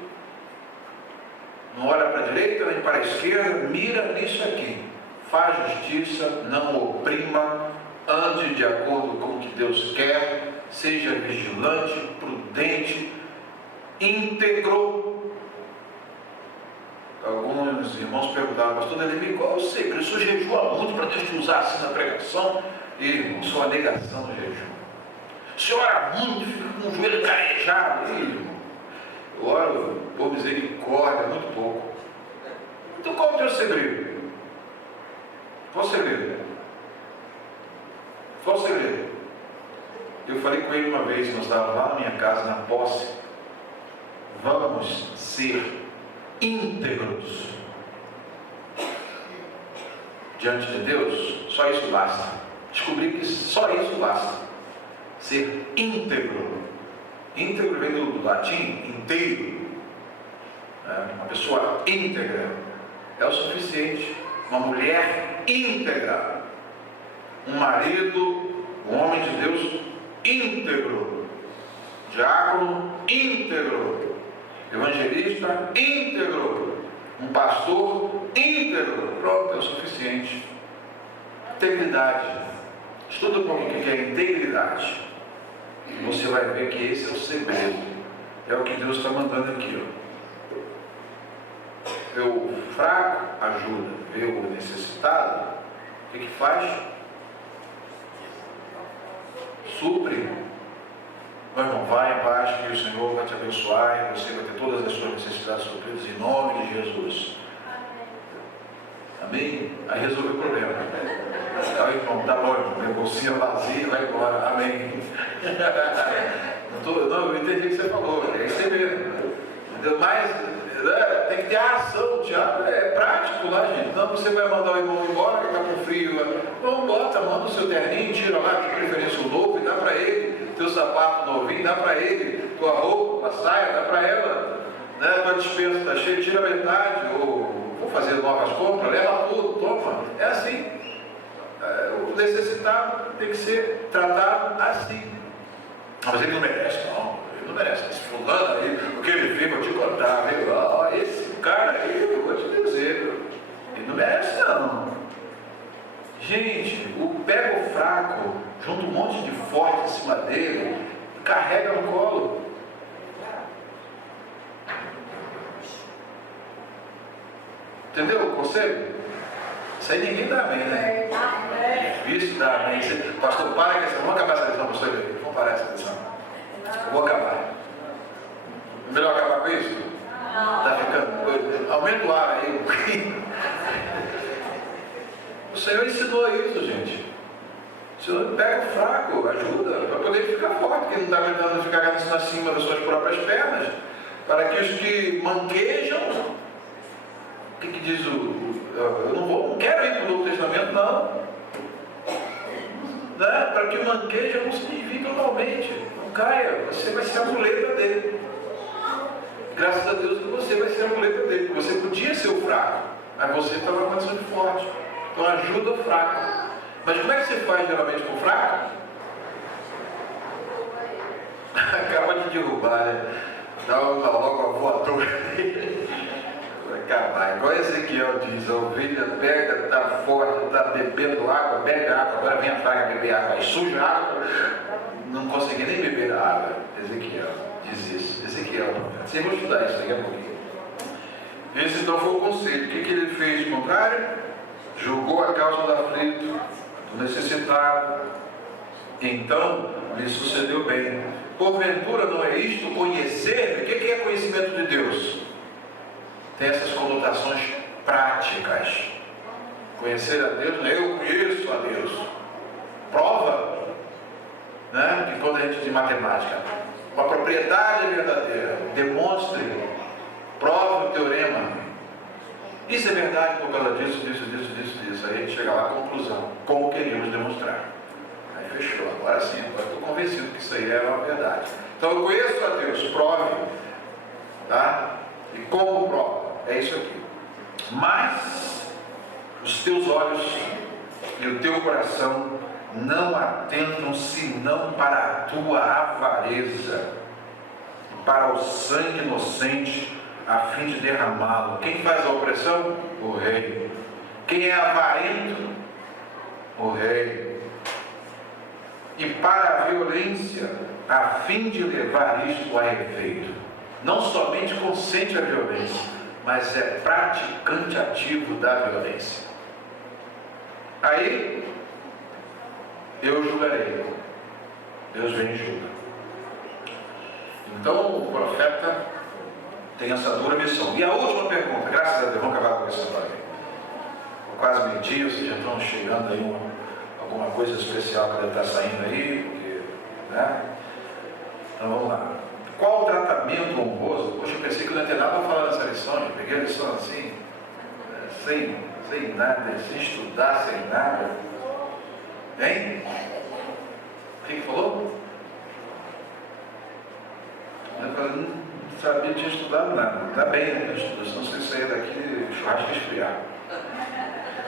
Não olha para a direita nem para a esquerda, mira nisso aqui. Faz justiça, não oprima, ande de acordo com o que Deus quer, seja vigilante, prudente, íntegro. Alguns irmãos perguntavam, pastor Ademir, qual é o segredo? O senhor jejua muito para Deus te usar assim na pregação? E irmão, sou a negação do jejum. O senhor ora muito, fica com o joelho carejado. E irmão, eu oro por misericórdia, muito pouco. Então qual é o teu segredo? Qual o segredo? Qual o segredo? Eu falei com ele uma vez, nós estávamos lá na minha casa, na posse. Vamos ser íntegros diante de Deus. Só isso basta. Descobri que só isso basta. Ser íntegro. Íntegro vem do latim inteiro. Uma pessoa íntegra é o suficiente. Uma mulher íntegra. Um marido, um homem de Deus íntegro. Diácono íntegro. Evangelista íntegro. Um pastor íntegro. Pronto, é o suficiente. Integridade. Estuda um pouquinho o que é integridade. E você vai ver que esse é o segredo. É o que Deus está mandando aqui. Ver o fraco ajuda. Ver o necessitado, o que faz? Supre. Meu irmão, vai em paz, que o Senhor vai te abençoar e você vai ter todas as suas necessidades supridas em nome de Jesus. Amém? Aí resolveu o problema. Aí, irmão, tá bom, irmão, bolsinha vazia, vai embora. Amém. Não, eu entendi o que você falou, é isso mesmo. Entendeu? Mas tem que ter a ação, o diabo é prático lá, gente. Não, você vai mandar o irmão embora, que está com frio. Não, bota, manda o seu terninho, tira lá, de preferência o novo, e dá para ele. Teu sapato novinho, dá para ele. Tua roupa, tua saia, dá para ela. Né? Tua dispensa está cheia, tira metade. Ou vou fazer novas compras, leva tudo, toma. É assim. O necessitado tem que ser tratado assim. Mas ele não merece, não. Ele não merece. Esse fulano aí, o que ele fez, vou te contar, viu? Esse cara aí, eu vou te dizer, ele não merece, não. Gente, pega o fraco, junta um monte de forte em cima dele, carrega no colo. Entendeu o conselho? Isso aí ninguém dá bem, né? Difícil dar bem. Pastor, para que vamos acabar essa lição, pastor. Vamos parar essa lição. Vou acabar. Melhor acabar com isso? Está ficando. Aumenta o ar aí um pouquinho. O Senhor ensinou isso, gente. O Senhor pega o fraco, ajuda, para poder ficar forte, porque não está aguentando ficar acima das suas próprias pernas. Para que os que manquejam. O que diz eu não quero ir para o Novo Testamento, não. Né? Para que o manqueja não se desvie totalmente. Não caia. Você vai ser a muleta dele. Graças a Deus que você vai ser a muleta dele. Porque você podia ser o fraco, mas você estava na condição de forte. Então ajuda o fraco. Mas como é que você faz geralmente com o fraco? Acaba de derrubar, né? Dá logo a voadora. Vai acabar. Igual Ezequiel diz, a ovelha pega, está forte, está bebendo água, bebe água, agora vem a praga beber água, aí suja a água, não consegui nem beber a água. Ezequiel diz isso. Ezequiel, vocês vão estudar isso daqui a pouquinho. Esse então foi o conselho. O que ele fez de contrário? Julgou a causa do aflito, do necessitado. Então lhe sucedeu bem. Porventura não é isto conhecer? O que é conhecimento de Deus? Tem essas conotações práticas. Conhecer a Deus, né? Eu conheço a Deus. Prova, né? Que quando a gente diz matemática, uma propriedade verdadeira, demonstre, prova o teorema. Isso é verdade por causa disso. Aí a gente chega lá à conclusão, como queríamos demonstrar. Aí fechou, agora sim, agora estou convencido que isso aí é uma verdade. Então eu conheço a Deus, prove, tá? E como prova? É isso aqui. Mas os teus olhos e o teu coração não atentam senão para a tua avareza, para o sangue inocente, a fim de derramá-lo. Quem faz a opressão? O rei. Quem é avarento? O rei. E para a violência, a fim de levar isto a efeito. Não somente consente a violência, mas é praticante ativo da violência. Aí, eu julgarei. Deus vem e julga. Então, o profeta tem essa dura missão. E a última pergunta, graças a Deus, vamos acabar com essa história. Quase meio-dia, vocês já estão chegando aí alguma coisa especial que deve estar saindo aí, porque, né? Então vamos lá. Qual o tratamento honroso? Poxa, eu pensei que eu não ia ter nada para falar nessa lição. Eu peguei a lição assim, sem nada, sem estudar, sem nada. Hein? O que falou? Eu não sabia, tinha estudado nada. Está bem, né? Senão você sair daqui, churrasco esfriar.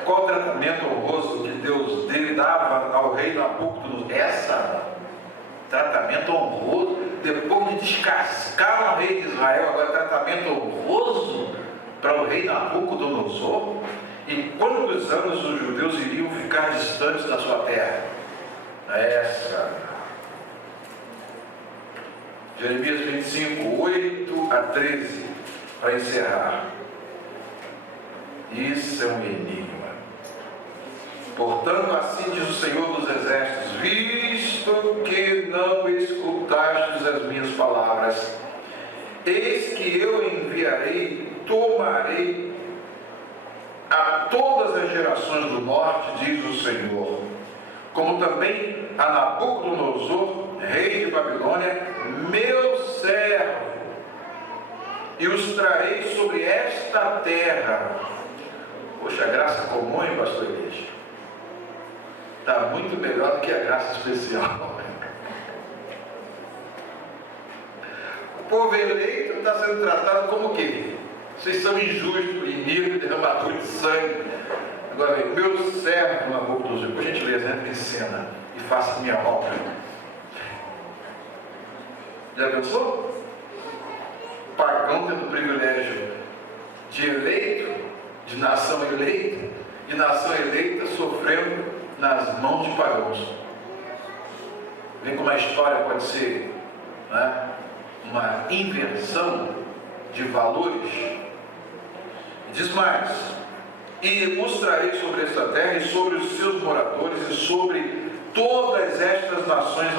qual o tratamento honroso que Deus dava ao rei Nabucodonosor? Tratamento honroso, depois de descascar o rei de Israel, agora tratamento honroso para o rei Nabucodonosor? E quantos anos os judeus iriam ficar distantes da sua terra? Jeremias 25, 8 a 13, para encerrar. Isso é um enigma. Portanto, assim diz o Senhor dos Exércitos: visto que não escutastes as minhas palavras, eis que eu enviarei, tomarei a todas as gerações do norte, diz o Senhor, como também a Nabucodonosor, rei de Babilônia, meu servo, e os trarei sobre esta terra. Poxa, a graça comum, hein, pastor Elias? Está muito melhor do que a graça especial. O povo eleito está sendo tratado como o quê? Vocês são injustos, inimigos, derramadores de sangue. Agora, meu servo, Nabucodonosor, por gentileza, entre em cena e faça minha obra. Já pensou? O pagão tendo o privilégio de eleito, de nação eleita sofrendo nas mãos de pagãos. Vem como a história pode ser, né, uma inversão de valores. Diz mais: e mostrarei sobre esta terra e sobre os seus moradores e sobre todas estas nações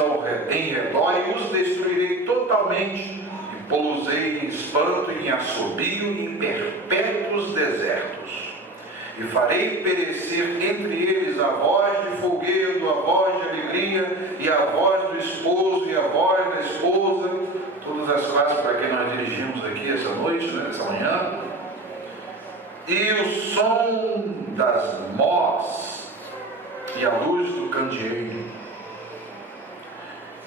em redor, e os destruirei totalmente, e pô-los-ei em espanto, em assobio, em perpétuos desertos. E farei perecer entre eles a voz de folguedo, a voz de alegria, e a voz do esposo, e a voz da esposa, todas as classes para quem nós dirigimos aqui essa noite, né, essa manhã, e o som das mós, e a luz do candeeiro.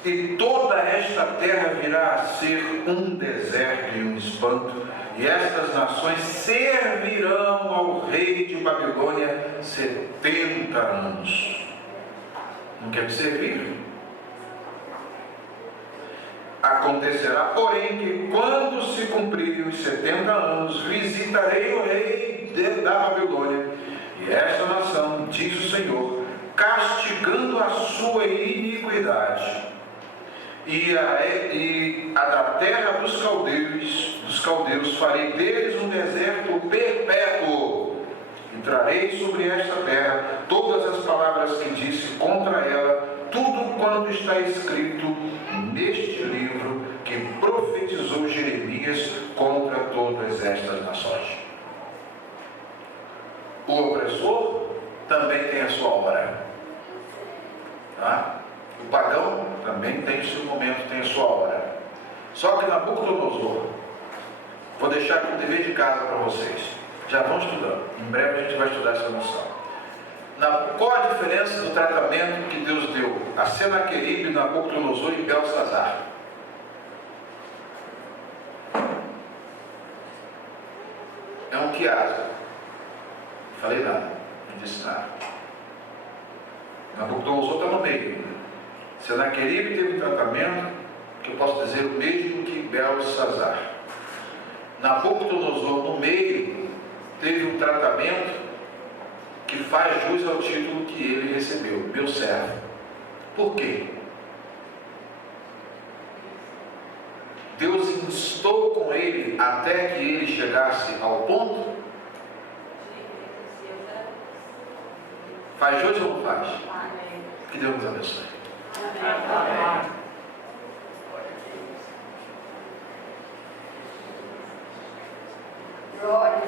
E toda esta terra virá a ser um deserto e um espanto, e estas nações servirão ao rei de Babilônia 70 anos. Não quer me servir? Acontecerá, porém, que quando se cumprirem os 70 anos, visitarei o rei da Babilônia, e esta nação, diz o Senhor, castigando a sua iniquidade, e a da terra dos caldeus farei deles um deserto perpétuo, e trarei sobre esta terra todas as palavras que disse contra ela, tudo quanto está escrito neste livro que profetizou Jeremias contra todas estas nações. O opressor também tem a sua hora, tá? O pagão também tem o seu momento, tem a sua hora. Só que Nabucodonosor, vou deixar aqui um dever de casa para vocês. Já vão estudando. Em breve a gente vai estudar essa noção. Qual a diferença do tratamento que Deus deu a Senaqueribe, Nabucodonosor e Belsazar? É um quiasmo. Não falei nada, não disse nada. Nabucodonosor está no meio. Senaqueribe teve um tratamento que eu posso dizer o mesmo que Belsazar. Nabucodonosor, no meio, teve um tratamento que faz jus ao título que ele recebeu, meu servo. Por quê? Deus instou com ele até que ele chegasse ao ponto? Faz jus ou não faz? Que Deus nos abençoe. Amém. Glória.